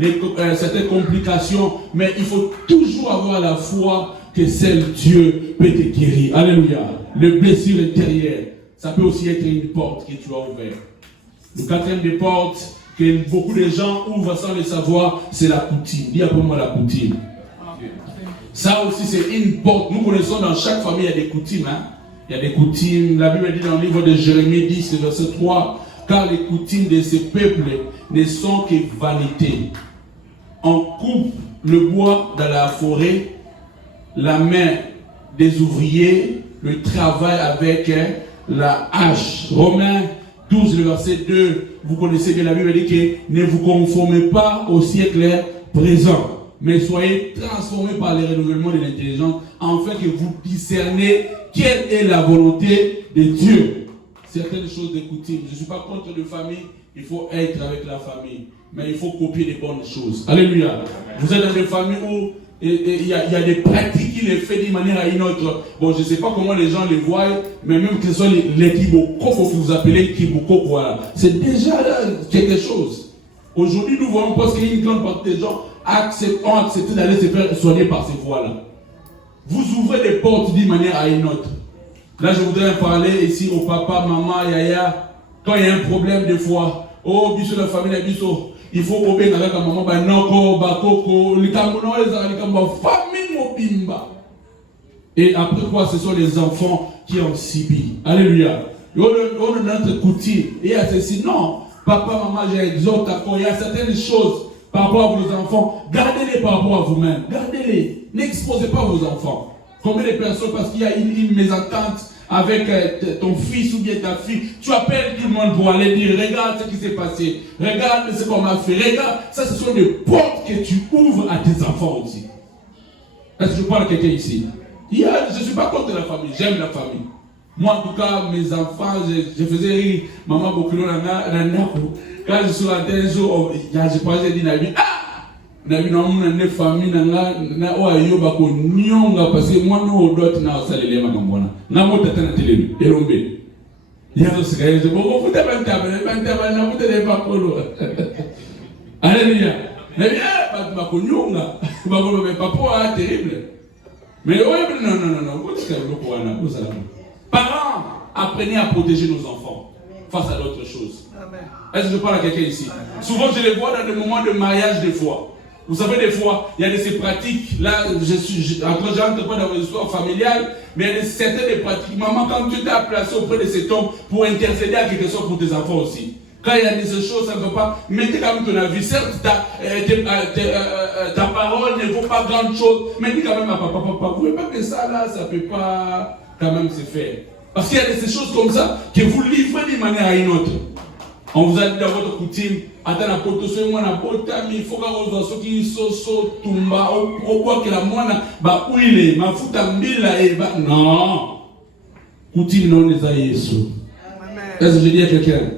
certaines complications, mais il faut toujours avoir la foi que seul Dieu peut te guérir. Alléluia. Le blessure intérieure, ça peut aussi être une porte que tu as ouverte. Le quatrième des portes que beaucoup de gens ouvrent sans le savoir, c'est la coutume. Dis après moi la coutume. Ça aussi c'est une porte. Nous connaissons dans chaque famille, il y a des coutumes. Hein? Il y a des coutumes. La Bible dit dans le livre de Jérémie 10, verset 3, car les coutumes de ce peuple ne sont que vanité. On coupe le bois dans la forêt, la main des ouvriers, le travail avec la hache. Romains 12, le verset 2, vous connaissez bien la Bible dit que ne vous conformez pas au siècle présent, mais soyez transformés par le renouvellement de l'intelligence, afin que vous discernez quelle est la volonté de Dieu. Certaines choses de coutume. Je ne suis pas contre la famille, il faut être avec la famille, mais il faut copier des bonnes choses. Alléluia. Vous êtes dans des familles où il y a des pratiques qui les font d'une manière à une autre. Bon, je ne sais pas comment les gens les voient, mais même que ce soit les kiboko que vous appelez kiboko, voilà. C'est déjà là quelque chose. Aujourd'hui, nous voyons parce qu'il y a une grande partie des gens ont accepté d'aller se faire soigner par ces voies-là. Vous ouvrez des portes d'une manière à une autre. Là, je voudrais parler ici au papa, maman, yaya. Quand il y a un problème des fois, oh, biso la famille, biso. Il faut obéir avec la maman, noko, bakoko, famille mobimba. Et après quoi, ce sont les enfants qui ont subi. Alléluia. On a notre coutume. Et il y a ceci, non, papa, maman, j'exhorte à quoi. Il y a certaines choses par rapport à vos enfants. Gardez-les par rapport à vous-même. Gardez-les. N'exposez pas vos enfants. Combien de personnes, parce qu'il y a une mésentente avec ton fils ou bien ta fille, tu appelles tout le monde pour aller dire, regarde ce qui s'est passé, regarde ce qu'on m'a fait, regarde, ça ce sont des portes que tu ouvres à tes enfants aussi. Est-ce que je parle à quelqu'un ici? Je ne suis pas contre la famille, j'aime la famille. Moi en tout cas, mes enfants, je faisais rire, maman beaucoup quand je suis rentré un jour, je pensais dire la vie, nabi na muna ne famille na o ayo ba ko nyonga parce que moi no dot na salele makambona na mota tana telelu elombe yazo sikaye je boko futa banta na futa de ba kolo alléluia nabi ba ko nyonga ba ko be papa terrible mais non vous dites que ko wana ko salama. Parents, apprenez à protéger nos enfants face à d'autres choses. Amen. Est-ce que je parle à quelqu'un ici? Souvent je les vois dans des moments de mariage des fois. Vous savez, des fois, il y a de ces pratiques, là, j'entre pas dans une histoire familiale, mais il y a certaines pratiques. Maman, quand tu t'es placé auprès de cet homme pour intercéder à quelque chose pour tes enfants aussi, quand il y a des choses, ça ne peut pas, mettez quand même ton avis. Certes, ta parole ne vaut pas grande chose, mais dis quand même à papa, vous ne voyez pas que ça, là, ça ne peut pas quand même se faire. Parce qu'il y a de ces choses comme ça que vous livrez d'une manière à une autre. On vous a dit dans votre coutume, attends la poto so mwana botami foka kozwa soki soso tumba au quoi que la mwana ba uile mafuta mbila e ba non. Coutume non les a Yesu. Est-ce que je dis à quelqu'un?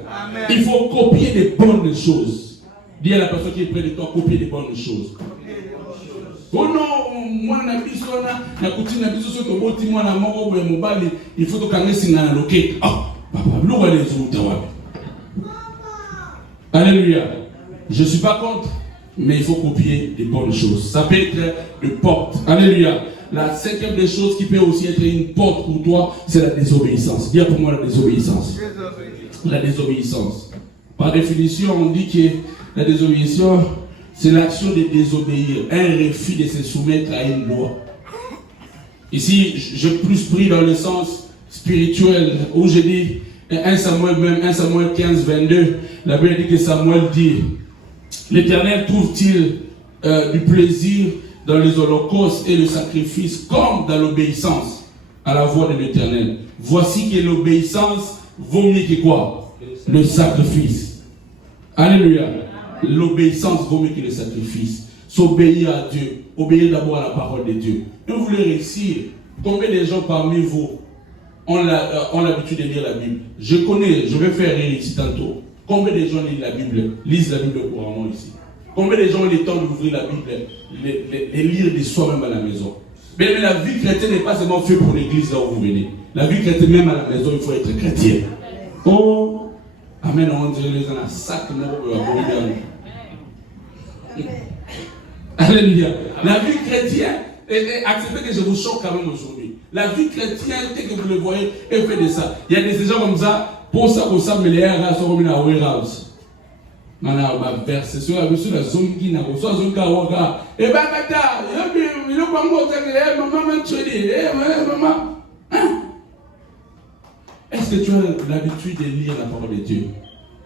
Il faut copier des bonnes choses. Dis à la personne qui est près de toi, copier des bonnes choses. Oh non, moi na biso na coutume na biso so to boti mwana moko boye mobali, il faut to kanga singa na loket. Ah, papa, lo va les autres wapi. Alléluia. Je ne suis pas contre, mais il faut copier des bonnes choses. Ça peut être une porte. Alléluia. La cinquième des choses qui peut aussi être une porte pour toi, c'est la désobéissance. Dis pour moi la désobéissance. La désobéissance. Par définition, on dit que la désobéissance, c'est l'action de désobéir, un refus de se soumettre à une loi. Ici, je plus pris dans le sens spirituel, où je dis 1 Samuel 15, 22, la Bible dit que Samuel dit, l'Éternel trouve-t-il du plaisir dans les holocaustes et le sacrifice comme dans l'obéissance à la voix de l'Éternel. Voici que l'obéissance vaut mieux que quoi? Le sacrifice. Alléluia. L'obéissance vaut mieux que le sacrifice. S'obéir à Dieu. Obéir d'abord à la parole de Dieu. Et vous voulez réussir. Combien de gens parmi vous ont l'habitude de lire la Bible? Je vais faire rire ici tantôt. Combien de gens lisent la Bible couramment ici? Combien de gens ont le temps d'ouvrir la Bible et lire de soi-même à la maison? Mais la vie chrétienne n'est pas seulement faite pour l'église là où vous venez. La vie chrétienne, même à la maison, il faut être chrétien. Oh, Amen, on dirait les gens à sac, Alléluia. La vie chrétienne, acceptez que je vous choque quand même aujourd'hui. La vie chrétienne, dès que vous le voyez, est fait de ça. Il y a des gens comme ça, pour ça, mais les gens sont revenus à warehouse. Maintenant, ma verse sur la zone qui n'a pas de zone qui a waga. Et bien, kata, il n'y a pas de mot, maman, tu dis, maman. Est-ce que tu as l'habitude de lire la parole de Dieu?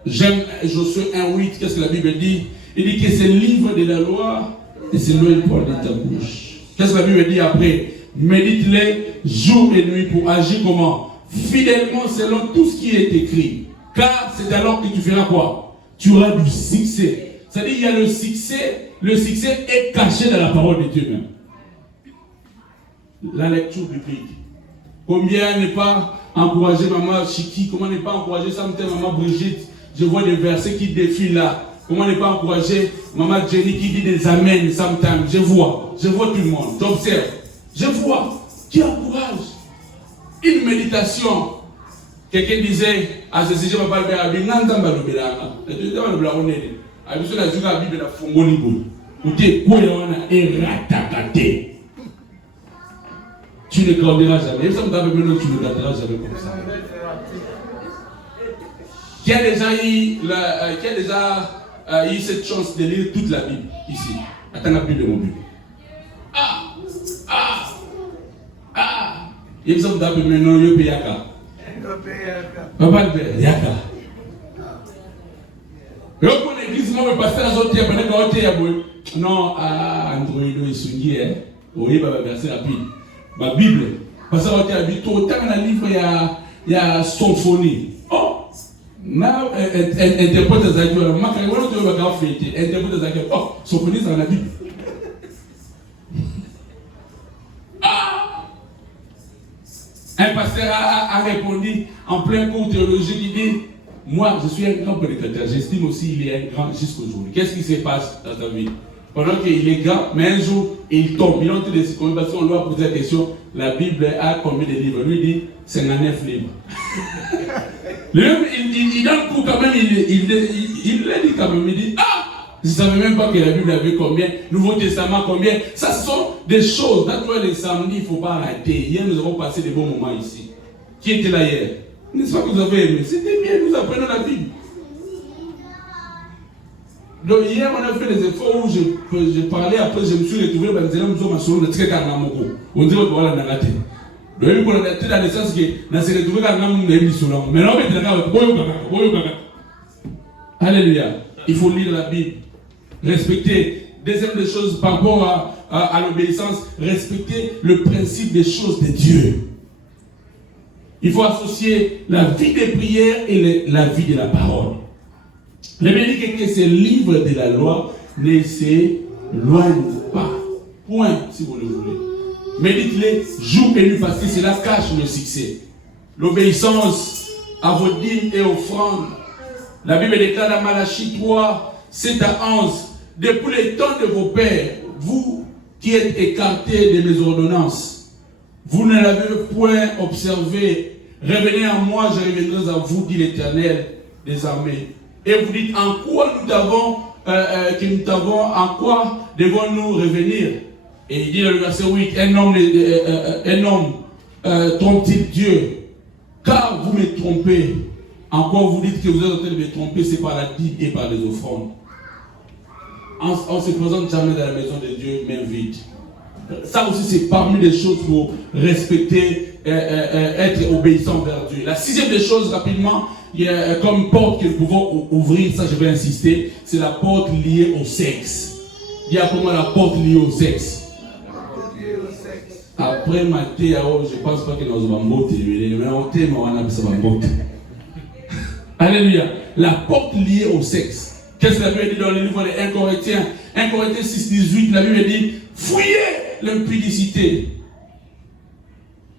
J'aime Josué 1:8, qu'est-ce que la Bible dit? Il dit que c'est le livre de la loi et c'est l'œil pour de ta bouche. Qu'est-ce que la Bible dit après? Médite-les jour et nuit pour agir comment? Fidèlement selon tout ce qui est écrit. Car c'est alors que tu feras quoi? Tu auras du succès. C'est-à-dire il y a le succès est caché dans la parole de Dieu même. La lecture biblique. Combien n'est pas encourager maman Chiki? Comment n'est pas encourager maman Brigitte? Je vois des versets qui défilent là. Comment ne pas encourager maman Jenny qui dit des amens sometimes? Je vois tout le monde, j'observe, je vois, qui encourage. Une méditation. Quelqu'un disait à ce sujet, je ne vais pas le faire, je ne vais pas le faire. Je ne vais pas le faire. Je ne vais pas le faire. Tu ne grandiras jamais. Tu ne grandiras jamais comme ça. Qui a déjà eu cette chance de lire toute la Bible ici? Attends la Bible de mon Bible. Il me semble que maintenant il y a Yaka. Papa le Yaka. Et au point d'église, moi, je passe à la sortie, je non, Android, il souligne, oui, verset rapide. Ma Bible, parce que la Bible, tout le temps, dans le livre, il y a symphonie. Oh! Now, interprète les acteurs. Moi, quand tu veux faire fêter, interprète les acteurs. Oh, symphonie, c'est dans la Bible. Un pasteur a répondu en plein cours théologique, il dit, moi, je suis un grand prédicateur, j'estime aussi qu'il est un grand jusqu'aujourd'hui. Qu'est-ce qui se passe dans ta vie? Pendant qu'il est grand, mais un jour, il tombe. Il entre des circonstances, parce qu'on lui a posé la question, la Bible a combien de livres? Lui, il dit, 59 livres. Lui, il donne le coup quand même, il l'a dit quand même, il dit, je ne savais même pas que la Bible avait combien, Nouveau Testament combien. Ça, ce sont des choses. D'ailleurs, les samedis, il ne faut pas arrêter. Hier, nous avons passé des bons moments ici. Qui était là hier? N'est-ce pas que vous avez aimé? C'était bien, nous apprenons la Bible. Donc hier, on a fait des efforts où je parlais, après je me suis retrouvé dans on dit que voilà, on a raté. Donc on a été dans le sens que on s'est retrouvé dans le mais là, on est alléluia. Il faut lire la Bible. Respecter. Deuxième des choses par rapport à l'obéissance, respecter le principe des choses de Dieu. Il faut associer la vie des prières et la vie de la parole. Le Bible dit que ce livre de la loi ne s'éloigne pas. Point, si vous le voulez. Médite-les jour et nuit parce que cela cache le succès. L'obéissance à vos dîmes et offrandes. La Bible déclare dans Malachie 3, 7 à 11. Depuis les temps de vos pères, vous qui êtes écartés de mes ordonnances, vous ne l'avez point observé. Revenez à moi, je reviendrai à vous, dit l'Éternel des armées. Et vous dites, en quoi en quoi devons-nous revenir? Et il dit dans le verset 8, un homme trompe-t-il Dieu? Car vous me trompez. En quoi vous dites que vous êtes en train de me tromper? C'est par la dîme et par les offrandes. On ne se présente jamais dans la maison de Dieu, main vide. Ça aussi, c'est parmi les choses pour respecter, être obéissant vers Dieu. La sixième des choses, rapidement, il y a comme porte que nous pouvons ouvrir, ça je vais insister, c'est la porte liée au sexe. Il y a comment la porte liée au sexe? Après Mathéo, je ne pense pas que nous avons monté, mais on t'aime, on a besoin de monter. Alléluia. La porte liée au sexe. Qu'est-ce que la Bible dit dans le livre de 1 Corinthiens? 1 Corinthiens 6, 18, la Bible dit, fouillez l'impudicité.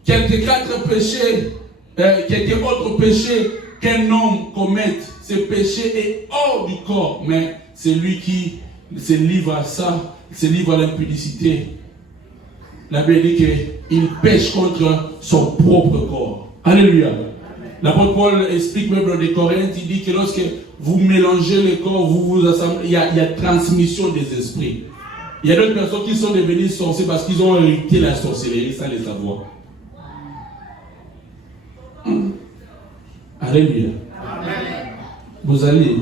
Quelques quatre péchés, quelques autres péchés qu'un homme commette, ce péché est hors du corps, mais c'est lui qui se livre à ça, se livre à l'impudicité. La Bible dit qu'il pêche contre son propre corps. Alléluia. L'apôtre Paul explique même dans les Corinthes, il dit que lorsque vous mélangez les corps, vous vous assemblez, il y a transmission des esprits. Il y a d'autres personnes qui sont devenues sorcières parce qu'ils ont hérité la sorcellerie sans les savoir. Alléluia. Amen. Vous allez.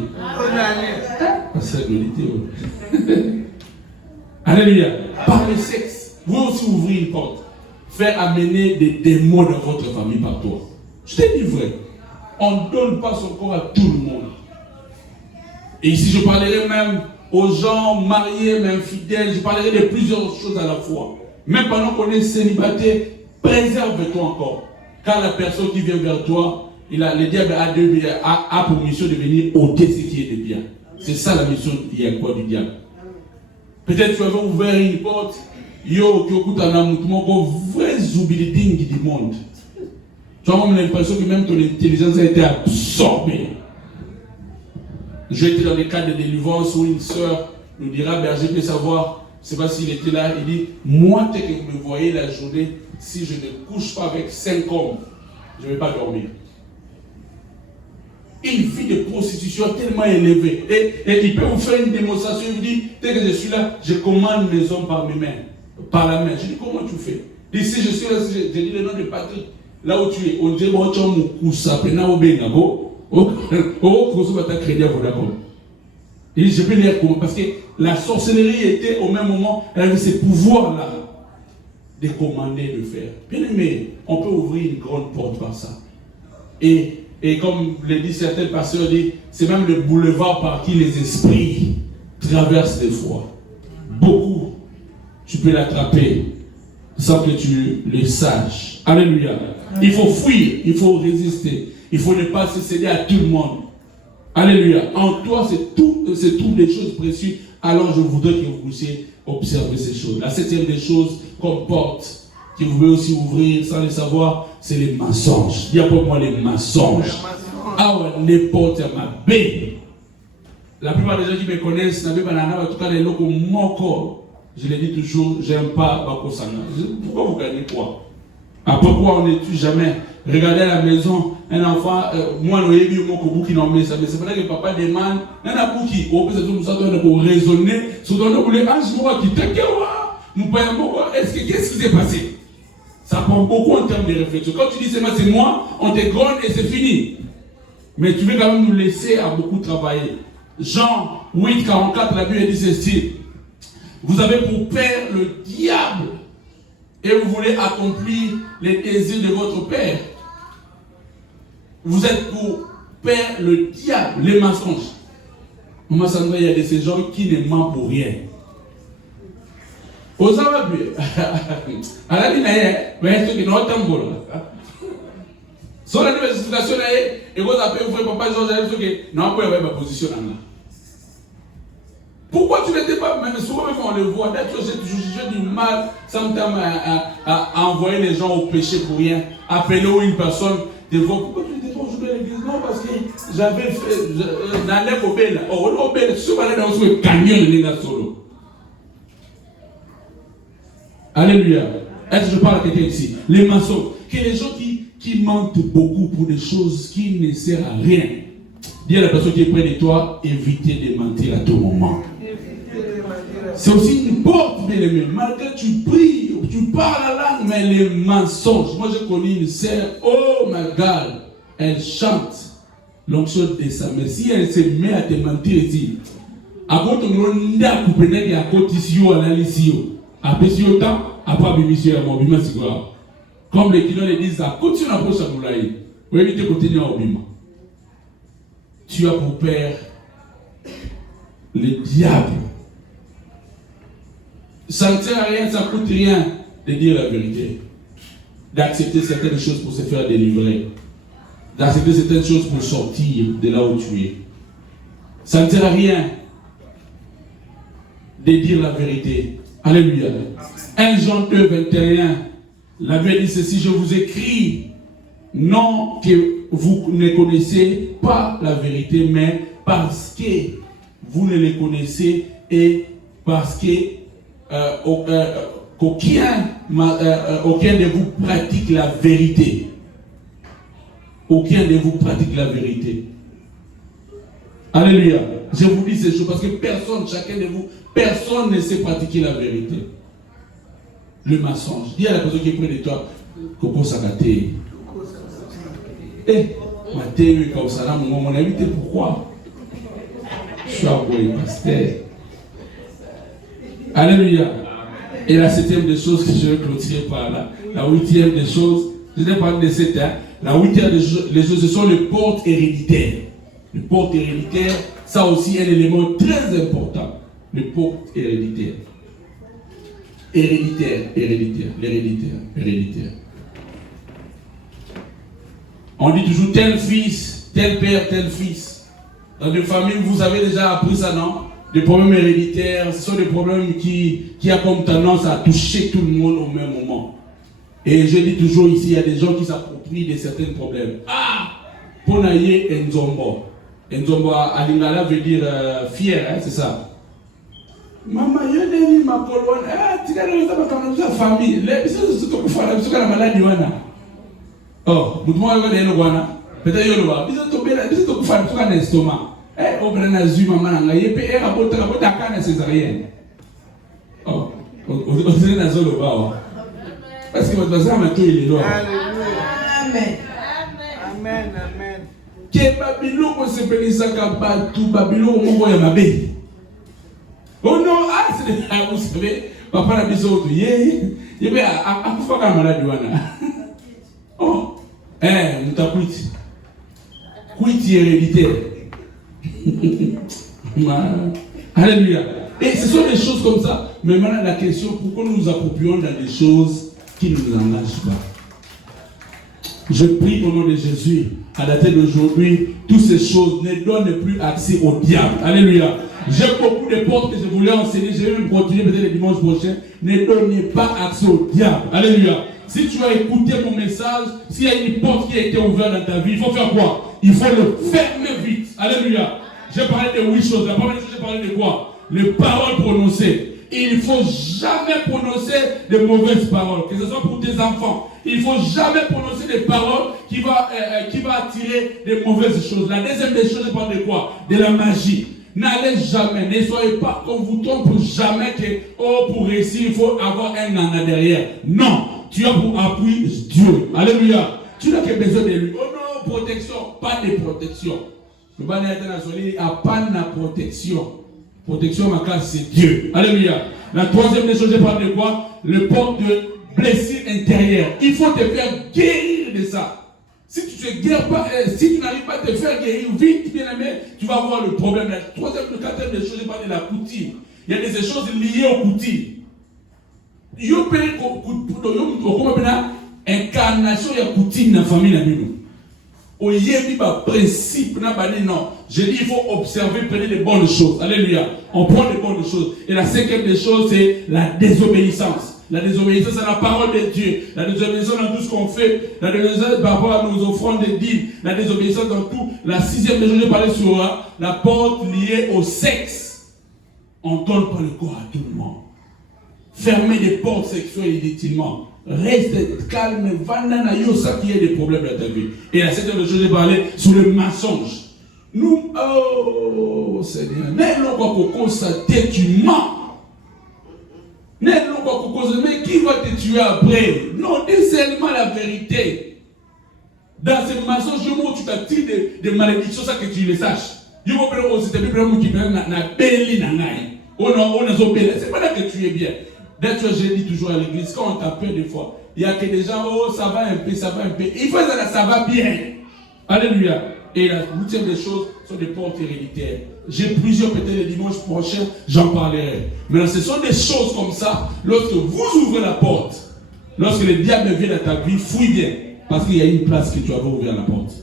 Alléluia. Par le sexe, vous aussi ouvrez une porte. Faire amener des démons dans votre famille par toi. Je te dis vrai. On ne donne pas son corps à tout le monde. Et ici, je parlerai même aux gens mariés, même fidèles. Je parlerai de plusieurs choses à la fois. Même pendant qu'on est célibataire, préserve-toi encore. Car la personne qui vient vers toi, le diable a pour mission de venir ôter ce qui est de bien. C'est ça la mission du diable. Peut-être tu avais ouvert une porte, yo, qui écoute un amour, vrai zoubiliding du monde. Tu as même l'impression que même ton intelligence a été absorbée. J'ai été dans des cas de délivrance où une sœur nous dira, berger peut savoir, je ne sais pas s'il était là, il dit, moi, dès que vous me voyez la journée, si je ne couche pas avec 5 hommes, je ne vais pas dormir. Une vie de prostitution tellement élevée. Et il peut vous faire une démonstration, il vous dit, dès que je suis là, je commande mes hommes par mes mains, par la main. Je dis, comment tu fais? Et si je suis là, je dis le nom de Patrick, là où tu es, on dit, bon, tu as mon coussa, pena au bengabo. Et je peux dire comment, parce que la sorcellerie était au même moment, elle avait ces pouvoirs-là de commander, de faire. Bien aimé, on peut ouvrir une grande porte par ça. Et comme le dit certains pasteurs, c'est même le boulevard par qui les esprits traversent des fois. Beaucoup, tu peux l'attraper sans que tu le saches. Alléluia. Il faut fuir, il faut résister. Il faut ne pas se céder à tout le monde. Alléluia. En toi, c'est tout des choses précieuses. Alors, je voudrais que vous puissiez observer ces choses. La 7e des choses comme porte, que vous pouvez aussi ouvrir sans le savoir, c'est les mensonges. Il y a pour moi les mensonges. Ah ouais, n'importe ma bé. La plupart des gens qui me connaissent, en tout cas, les locaux moko. Je le dis toujours, j'aime pas Bakosana. Pourquoi vous gagnez quoi? Après quoi on ne tue jamais? Regardez à la maison, un enfant, moi, nous avons beaucoup qui n'ont mis ça, mais c'est vrai que papa demande, un abou qui, au plus de tout ça, pour raisonner, surtout pour les anges, moi, qui te qu'est-ce qui s'est passé? Ça prend beaucoup en termes de réflexion. Quand tu dis c'est moi, on te gronde et c'est fini. Mais tu veux quand même nous laisser à beaucoup travailler. Jean 8, 44, la Bible dit ceci. Vous avez pour père le diable et vous voulez accomplir les désirs de votre père. Vous êtes pour père le diable, les mensonges. Maman Sandra, il y a de ces gens qui ne mentent pour rien. Vous savez, à la ligne, mais ce qui n'a pas de sur la justification, et vous appelez votre papa Jean-Jacques, ce qui n'a pas de position. Pourquoi tu n'étais pas, même souvent on le voit, j'ai du mal sometimes à envoyer les gens au péché pour rien, appeler une personne, de voir pourquoi tu n'étais pas aujourd'hui à l'église. Non, parce que j'avais fait, j'allais au bel, au bel, souvent dans ce camion de solo. Alléluia. Est-ce que je parle à quelqu'un ici? Les maçons, que les gens qui mentent beaucoup pour des choses qui ne servent à rien. Dis à la personne qui est près de toi, évitez de mentir à tout moment. C'est aussi une porte, bien aimé. Malgré tu pries, tu parles la langue, mais les mensonges. Moi, j'ai connu une sœur, oh my God, elle chante l'onction de ça. Mais si elle se met à te mentir ici, après ton nom n'a coupé n'est à côté ici ou à l'alici, après si autant, après bimisio à mon bima c'est quoi. Comme les clients le disent, ça continue à approcher à moulaï. Vous évitez de continuer à bima. Tu as pour père le diable. Ça ne sert à rien, ça ne coûte rien de dire la vérité. D'accepter certaines choses pour se faire délivrer. D'accepter certaines choses pour sortir de là où tu es. Ça ne sert à rien de dire la vérité. Alléluia. 1 Jean 2, 21. La Bible dit ceci, je vous écris, non que vous ne connaissez pas la vérité, mais parce que vous ne les connaissez et parce que aucun de vous pratique la vérité. aucun de vous pratique la vérité. Alléluia. Je vous dis ces choses parce que personne, chacun de vous, personne ne sait pratiquer la vérité. Le mensonge. Dis à la personne qui est près de toi, Coco Sakate. Eh, Mathieu, Kausala, mon invité, pourquoi? Je suis abonné, pasteur. Alléluia. Et la 7e des choses que je vais clôturer par là, la 8e des choses, je n'ai pas parlé de 7, hein. La 8e des choses, ce sont les portes héréditaires. Les portes héréditaires, ça aussi un élément très important. Les portes héréditaires. Héréditaire. On dit toujours tel fils, tel père, tel fils. Dans des familles, vous avez déjà appris ça, non? Des problèmes héréditaires, ce sont des problèmes qui ont comme tendance à toucher tout le monde au même moment. Et je dis toujours ici, il y a des gens qui s'approprient de certains problèmes. Ponaye Nzombo. Nzombo à Lingala veut dire fier, hein, c'est ça. Maman, il y a des ma colonne. Tu as la famille. Les bisous, c'est tout faire la maladie. Oh, vous m'avez dit peut-être que vous avez dit que vous avez un estomac. Eh, au Brana Zuma, maman, il y a des gens césarienne. Oh, vous êtes dans le bas. Parce que votre voisin m'a tout il est là. Amen. Amen. Que Babylone, on se bénisse à tout Babylone, on voit ma bête. Oh non, vous savez, papa n'a besoin de il y a un peu de maladie. Oh, nous t'avons quitté héréditaire. Alléluia. Et ce sont des choses comme ça. Mais maintenant, la question, pourquoi nous nous approprions dans des choses qui ne nous engagent pas? Je prie au nom de Jésus, à dater d'aujourd'hui, toutes ces choses ne donnent plus accès au diable. Alléluia. J'ai beaucoup de portes que je voulais enseigner, je vais même continuer peut-être le dimanche prochain. Ne donnez pas accès au diable. Alléluia. Si tu as écouté mon message, s'il y a une porte qui a été ouverte dans ta vie, il faut faire quoi? Il faut le fermer vite. Alléluia. J'ai parlé de 8 choses. La première chose, j'ai parlé de quoi? Les paroles prononcées. Il ne faut jamais prononcer de mauvaises paroles, que ce soit pour tes enfants. Il ne faut jamais prononcer des paroles qui va attirer de mauvaises choses. La deuxième des choses, je parle de quoi? De la magie. N'allez jamais, ne soyez pas, qu'on vous trompe jamais que, pour réussir, il faut avoir un nana derrière. Non, tu as pour appui Dieu. Alléluia. Tu n'as que besoin de lui. Oh non, protection, pas de protection. Le ban international, il n'y a pas de protection. Protection, ma classe, c'est Dieu. Alléluia. La troisième des choses, je parle de quoi? Le porte de blessure intérieure. Il faut te faire guérir de ça. Si tu ne te guéris pas, si tu n'arrives pas à te faire guérir vite, bien aimé, tu vas avoir le problème. La troisième, le quatrième des choses, je parle de la coutume. Il y a des choses liées aux coutumes. Il y a une incarnation de la coutume dans la famille. Au principe, non. Je dis il faut observer, prenez les bonnes choses. Alléluia. On prend les bonnes choses. Et la cinquième des choses, c'est la désobéissance. La désobéissance à la parole de Dieu. La désobéissance dans tout ce qu'on fait. La désobéissance par rapport à nos offrandes de dîmes. La désobéissance dans tout. La sixième des choses, je parlais sur la porte liée au sexe. On ne donne pas le corps à tout le monde. Fermez les portes sexuelles inutilement. Reste calme, vandana yosa qui a des problèmes dans ta vie. Et la septième des choses, j'ai parlé sur le mensonge. Nous, oh Seigneur, tu mens. Mais qui va te tuer après? Non, dis seulement la vérité. Dans ce mensonge, tu t'attires des malédictions, ça que tu le saches. C'est pas là que tu es bien. D'ailleurs, je dis toujours à l'église, quand on t'appelle des fois, il y a que des gens, oh, ça va un peu. Il faut que ça va bien. Alléluia. Et la huitième des choses sont des portes héréditaires. J'ai plusieurs, peut-être le dimanche prochain, j'en parlerai. Mais ce sont des choses comme ça, lorsque vous ouvrez la porte, lorsque le diable vient dans ta vie, fouille bien. Parce qu'il y a une place que tu as ouvert la porte.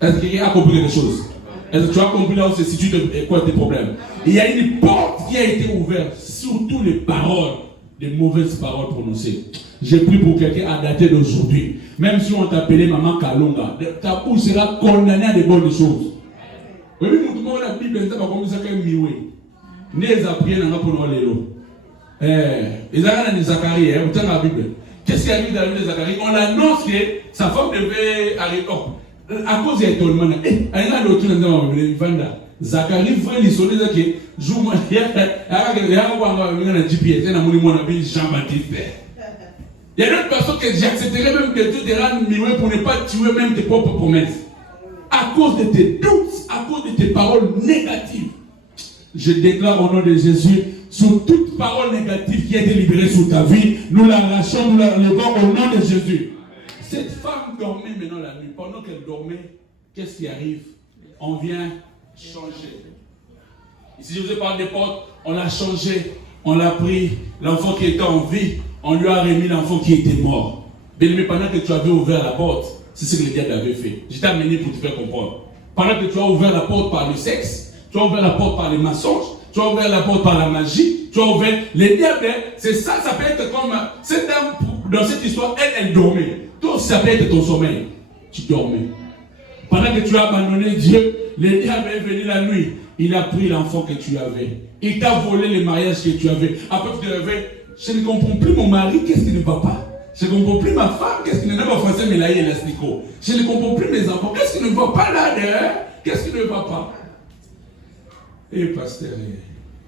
Est-ce qu'il a compris les choses? Est-ce que tu as compris là où se situent quoi tes problèmes? Il y a une porte qui a été ouverte, surtout les paroles, les mauvaises paroles prononcées. J'ai pris pour quelqu'un à dater d'aujourd'hui. Même si on t'appelait Maman Kalonga, ta bouche sera condamnée à de bonnes choses. Oui, mais nous la Bible, c'est pas comme ça qu'elle miwe. N'est appris dans la pour l'élo. Ils ont Zacharie, vous tenez la Bible. Qu'est-ce qui arrive dans la Bible de Zacharie? On annonce que sa femme devait arriver. À cause de l'étonnement, il y a l'autre Vanda. Zacharie frère l'isolé que jour il y a GPS, il y a Jean-Baptiste. Il y a d'autres personnes que j'accepterais même que tu te rendes mieux pour ne pas tuer même tes propres promesses. À cause de tes doutes, à cause de tes paroles négatives. Je déclare au nom de Jésus, sur toute parole négative qui a été libérée sur ta vie, nous l'arrachons, nous la levons au nom de Jésus. Cette femme dormait maintenant la nuit. Pendant qu'elle dormait, qu'est-ce qui arrive? On vient changer. Ici, je vous ai parlé des portes, on l'a changé, on l'a pris, l'enfant qui était en vie, on lui a remis l'enfant qui était mort. Bien-aimé, pendant que tu avais ouvert la porte, c'est ce que le diable avait fait. Je t'ai amené pour te faire comprendre. Pendant que tu as ouvert la porte par le sexe, tu as ouvert la porte par les mensonges, tu as ouvert la porte par la magie, tu as ouvert les diables. C'est ça, ça peut être comme cette dame, dans cette histoire, elle dormait. Toi, ça peut être ton sommeil. Tu dormais. Pendant que tu as abandonné Dieu, le diable est venu la nuit. Il a pris l'enfant que tu avais. Il t'a volé le mariage que tu avais. Après, tu te réveilles. Je ne comprends plus mon mari, qu'est-ce qui ne va pas? Je ne comprends plus ma femme, qu'est-ce qui ne va pas? Français, mais là, il est Nico. Je ne comprends plus mes enfants, qu'est-ce qui ne va pas là derrière? Qu'est-ce qui ne va pas? Et pasteur,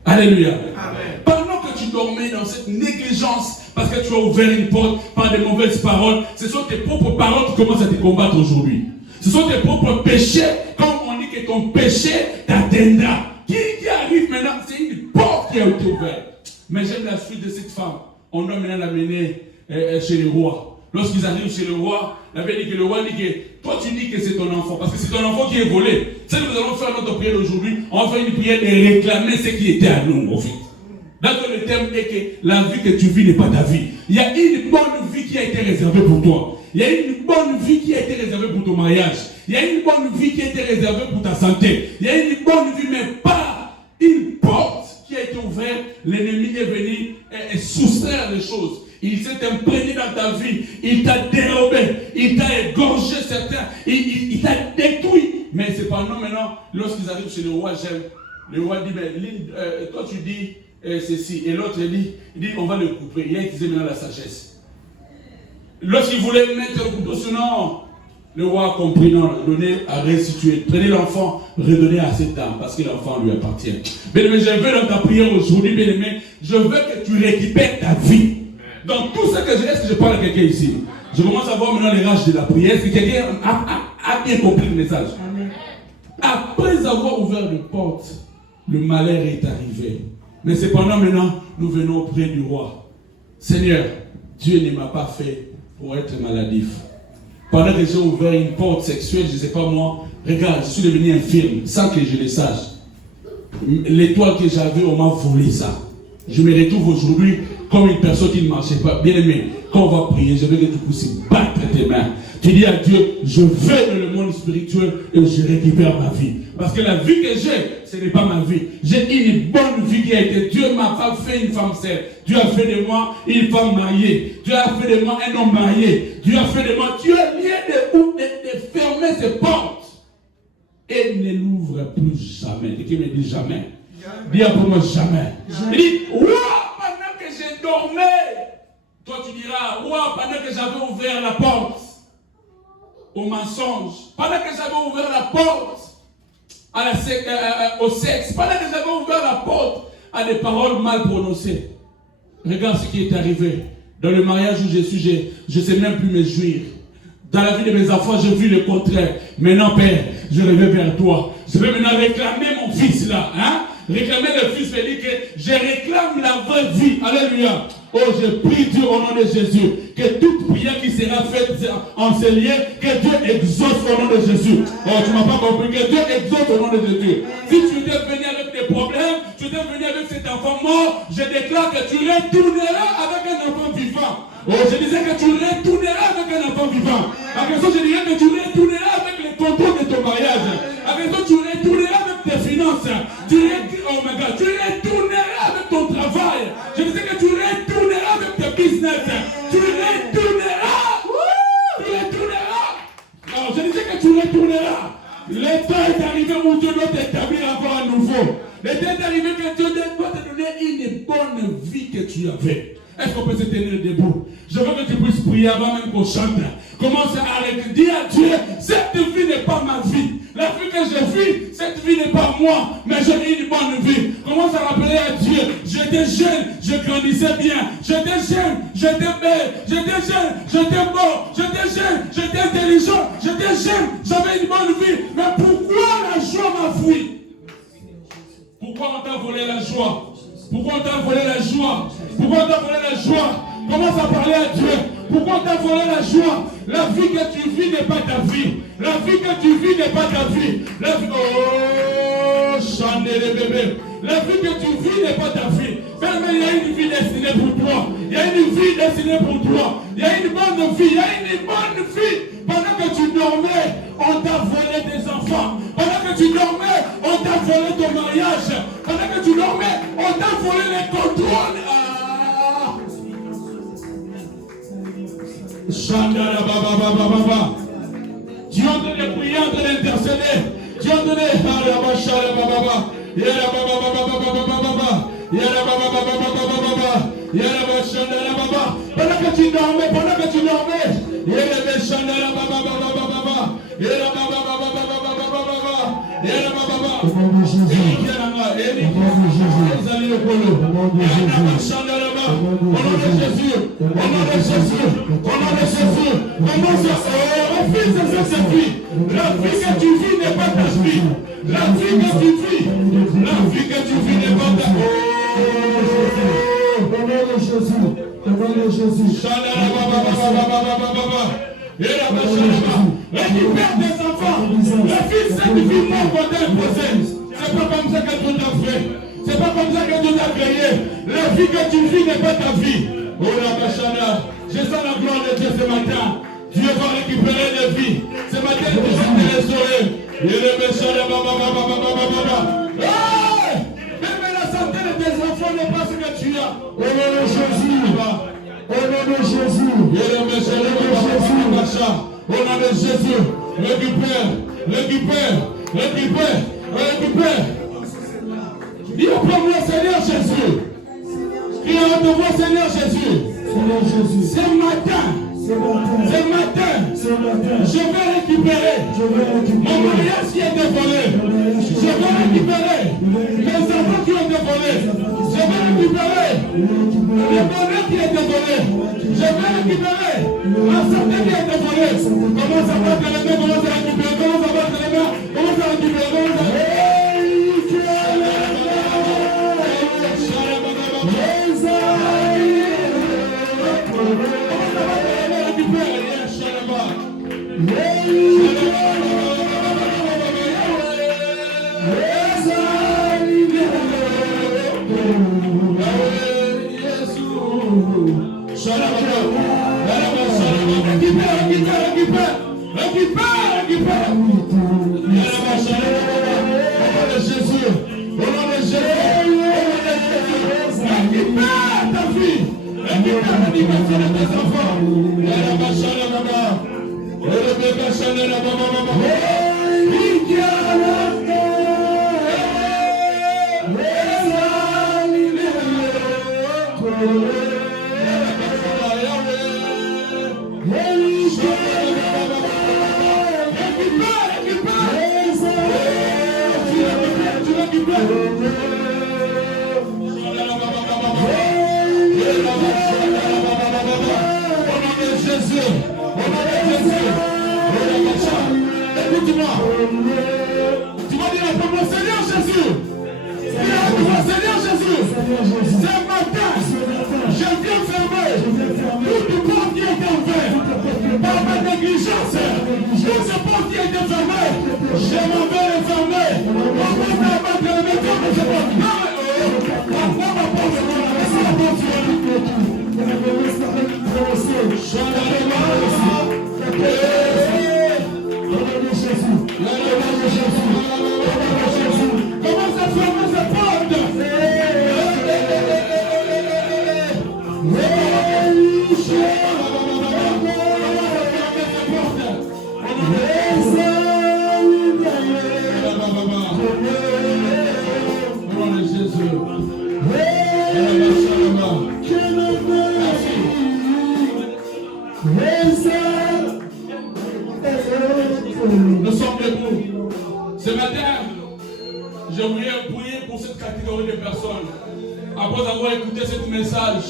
alléluia. Amen. Pendant que tu dormais dans cette négligence, parce que tu as ouvert une porte par des mauvaises paroles, ce sont tes propres paroles qui commencent à te combattre aujourd'hui. Ce sont tes propres péchés, comme on dit que ton péché t'atteindra. Qui arrive maintenant? C'est une porte qui a été ouverte. Mais j'aime la suite de cette femme. On doit maintenant l'amener chez le roi. Lorsqu'ils arrivent chez le roi, la Bible dit que le roi dit que toi tu dis que c'est ton enfant, parce que c'est ton enfant qui est volé. C'est ce que nous allons faire notre prière aujourd'hui. On va faire une prière de réclamer ce qui était à nous, au fait. Dans le terme est que la vie que tu vis n'est pas ta vie. Il y a une bonne vie qui a été réservée pour toi. Il y a une bonne vie qui a été réservée pour ton mariage. Il y a une bonne vie qui a été réservée pour ta santé. Il y a une bonne vie, mais pas une porte qui a été ouverte. L'ennemi est venu soustraire les choses. Il s'est imprégné dans ta vie. Il t'a dérobé. Il t'a égorgé certains. Il t'a détruit. Mais cependant, maintenant, lorsqu'ils arrivent chez le roi, le roi dit, mais, toi tu dis ceci. Et l'autre dit, on va le couper. Il a utilisé maintenant la sagesse. Lorsqu'il voulait mettre le couteau, sinon, le roi a compris, non, donner à restituer. Prenez l'enfant, redonnez à cette dame, parce que l'enfant lui appartient. Bien-aimé, je veux dans ta prière aujourd'hui, bien-aimé, je veux que tu récupères ta vie. Dans tout ce que est-ce que je parle à quelqu'un ici? Je commence à voir maintenant les rages de la prière. Est-ce que quelqu'un a bien compris le message? Amen. Après avoir ouvert les portes, le malheur est arrivé. Mais cependant maintenant, nous venons auprès du roi. Seigneur, Dieu ne m'a pas fait pour être maladif. Pendant que j'ai ouvert une porte sexuelle, je ne sais pas moi, regarde, je suis devenu infirme sans que je le sache. L'étoile que j'avais, on m'a volé ça. Je me retrouve aujourd'hui comme une personne qui ne marchait pas. Bien aimé, quand on va prier, je veux que tu puisses battre tes mains. Tu dis à Dieu, je vais dans le monde spirituel et je récupère ma vie. Parce que la vie que j'ai, ce n'est pas ma vie. J'ai une bonne vie qui a été. Dieu m'a pas fait une femme seule. Dieu a fait de moi une femme mariée. Dieu a fait de moi un homme marié. Dieu a fait de moi. Dieu vient de fermer ses portes. Et ne l'ouvre plus jamais. Et qui me dit jamais? Dis à moi jamais. Il dit, ouah, pendant que j'ai dormi, toi tu diras, ouah, pendant que j'avais ouvert la porte au mensonge, pendant que j'avais ouvert la porte au sexe, pendant que j'avais ouvert la porte à des paroles mal prononcées. Regarde ce qui est arrivé. Dans le mariage où je suis, je ne sais même plus me jouir. Dans la vie de mes enfants, j'ai vu le contraire. Maintenant, Père, je reviens vers toi. Je vais maintenant réclamer mon fils là. Hein? Réclamer le fils veut dire que je réclame la vraie vie. Alléluia. Oh, je prie Dieu au nom de Jésus que toute prière qui sera faite en ce lieu, que Dieu exauce au nom de Jésus. Oh, tu ne m'as pas compris. Que Dieu exauce au nom de Jésus. Si tu étais venu avec des problèmes, tu étais venu avec cet enfant mort, je déclare que tu retourneras avec un enfant vivant. Oh, je disais que tu retourneras avec un enfant vivant. Avec ça, je dirais que tu retourneras avec les contrôles de ton mariage. Avec ça, tu retourneras avec tes finances. Oh my God, tu retourneras avec ton travail. Je disais que tu retourneras avec tes business. Tu retourneras. Tu retourneras. Alors, je disais que tu retourneras. Le temps est arrivé où Dieu doit t'établir encore à nouveau. Le temps est arrivé que Dieu doit te donner une bonne vie que tu avais. Est-ce qu'on peut se tenir debout? Je veux que tu puisses prier avant même qu'on chante. Que Commence à dire à Dieu, cette vie n'est pas ma vie. La vie que je vis, cette vie n'est pas moi, mais j'ai une bonne vie. Commence à rappeler à Dieu, j'étais jeune, je grandissais bien. J'étais jeune, j'étais belle. J'étais jeune, j'étais beau. J'étais jeune, j'étais intelligent. J'étais jeune, j'avais une bonne vie. Mais pourquoi la joie m'a fui? Pourquoi on t'a volé la joie? Pourquoi on t'a volé la joie? Pourquoi on t'a volé la joie? Commence à parler à Dieu. Pourquoi on t'a volé la joie? La vie que tu vis n'est pas ta vie. La vie que tu vis n'est pas ta vie. La vie... Oh, chandelle bébé. La vie que tu vis n'est pas ta vie. Mais il y a une vie destinée pour toi. Il y a une vie destinée pour toi. Il y a une bonne vie. Il y a une bonne vie. Pendant que tu dormais, on t'a volé tes enfants. Pendant que tu dormais, on t'a volé ton mariage. Pendant que tu dormais, on t'a volé les contrôles. Chandala baba baba baba. Dieu en train de prier, en train d'intercéder. Dieu en train de chandala baba baba. Yala baba baba baba baba. Yala baba baba baba baba. Yala baba chandala baba. Pendant que tu dormais, Yala baba chandala baba baba baba. Yala baba baba baba baba. Yala baba baba. Au nom de Jésus. La vie que tu vis n'est pas ta vie. La vie que tu vis n'est pas ta vie. Au nom de Jésus. Au nom de Jésus. Récupère tes enfants. La vie sanctifie pas quand elle possède. C'est pas comme ça que Dieu t'a fait. C'est pas comme ça que Dieu t'a créé. La vie que tu vis n'est pas ta vie. Oh la Bachana, je sens la gloire de Dieu ce matin. Dieu va récupérer les vies. Ce matin, tu vas te les oreilles. Et le Bachana, même la santé de tes enfants n'est pas ce que tu as. Au nom de Jésus. Au nom de Jésus. Et le Bachana, au nom de Jésus. Récupère. Dis au premier Seigneur Jésus. Dis au premier Seigneur Jésus. Ce matin, je vais récupérer mon mariage qui a été volé. Je vais récupérer les enfants qui ont été volés. Je vais récupérer le bonheur qui a été volé. Je vais récupérer la santé qui a été volée. Commence à battre les mains, commence à récupérer, commence à battre les mains, commence à récupérer, Écoute-moi. Tu vas dire à mon Seigneur Jésus. Seigneur Jésus. Ce matin, je viens fermer toute porte qui est ouverte par ma négligence. Toute porte qui est fermée, je m'en vais les fermer. On va abattre les méthodes de ce porte. Commence à fermer cette porte. Nous sommes debout. Ce matin, j'aimerais prier pour cette catégorie de personnes. Après avoir écouté ce message,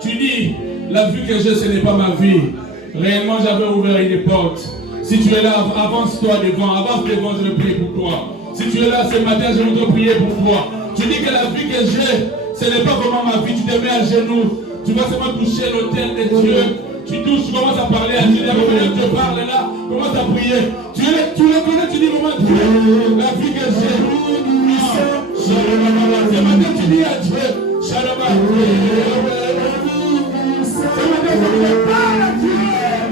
tu dis, la vie que j'ai, ce n'est pas ma vie. Réellement, j'avais ouvert une porte. Si tu es là, avance-toi devant, je vais prier pour toi. Si tu es là ce matin, je voudrais prier pour toi. Tu dis que la vie que j'ai, ce n'est pas vraiment ma vie. Tu te mets à genoux, tu vas seulement toucher l'autel de Dieu. Tu touches, tu commences à parler à Dieu. Quand Dieu parle là, commence à prier. Tu le connais, tu dis, maman, Dieu, la vie que j'ai. Ce matin, tu dis à Dieu, Shalom. Ce matin, tu parles à Dieu,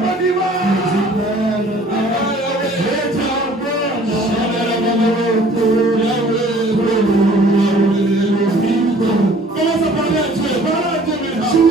on y va. Commence à parler à Dieu, parle à Dieu maintenant.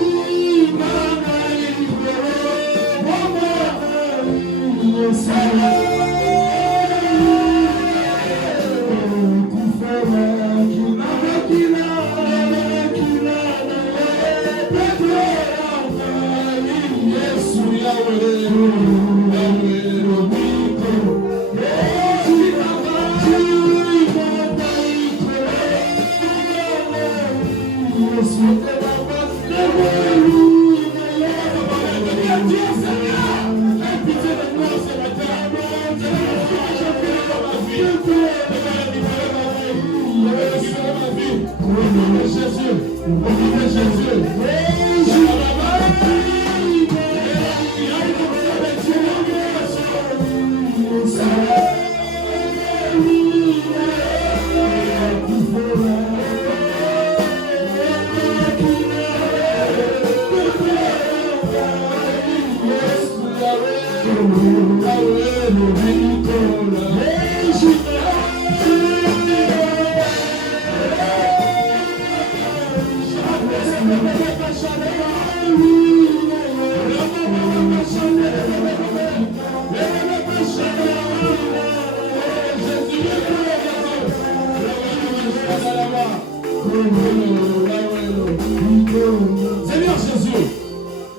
Seigneur Jésus,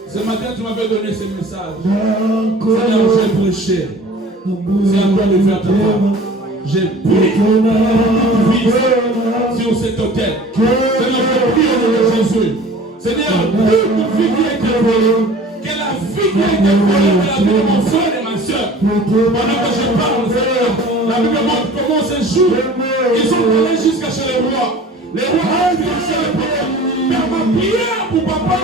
ce matin tu m'avais donné ce message. Seigneur, j'ai prêché. C'est à toi de faire ta part. J'ai prié sur cet autel. Seigneur, je prie au nom de Jésus. Seigneur, toute vie qui est volée, que la vie qui a été volée de la vie de mon frère et ma soeur, pendant que je parle, Seigneur, la Bible montre comment ces jours, ils sont allés jusqu'à chez les rois. Les rois ont vu chez les rois. Mais ma prière pour papa,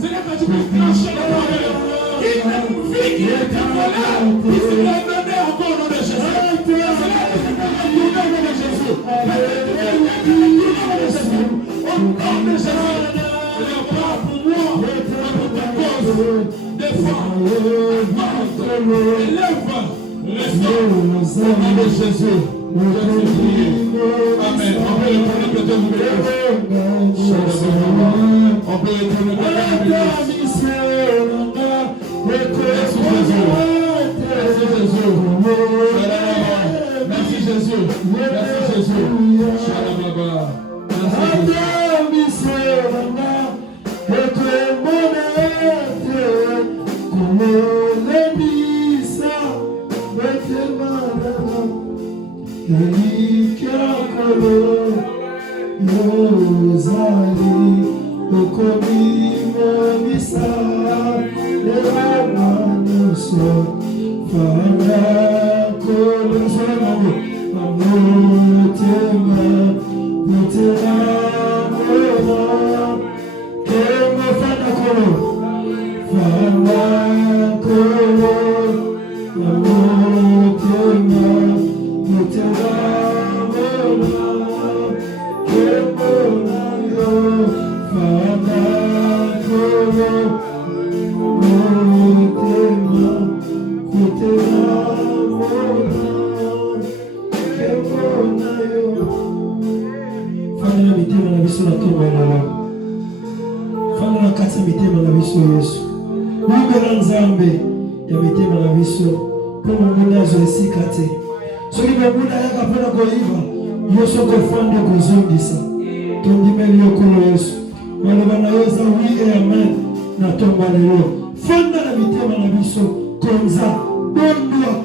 Seigneur, quand tu peux clencher la parole, qu'il y ait une vie qui est volée, il se l'a donné encore au nom de Jésus. Au nom de Jésus, Seigneur, parle pour moi, pour ta cause, défends, élève, restaure, au nom de Jésus. Amen. On peut retourner peut-être vous on peut retourner peut-être Merci Jésus. Merci Jésus. Merci Jésus. fanda na mitema na biso konza bondwa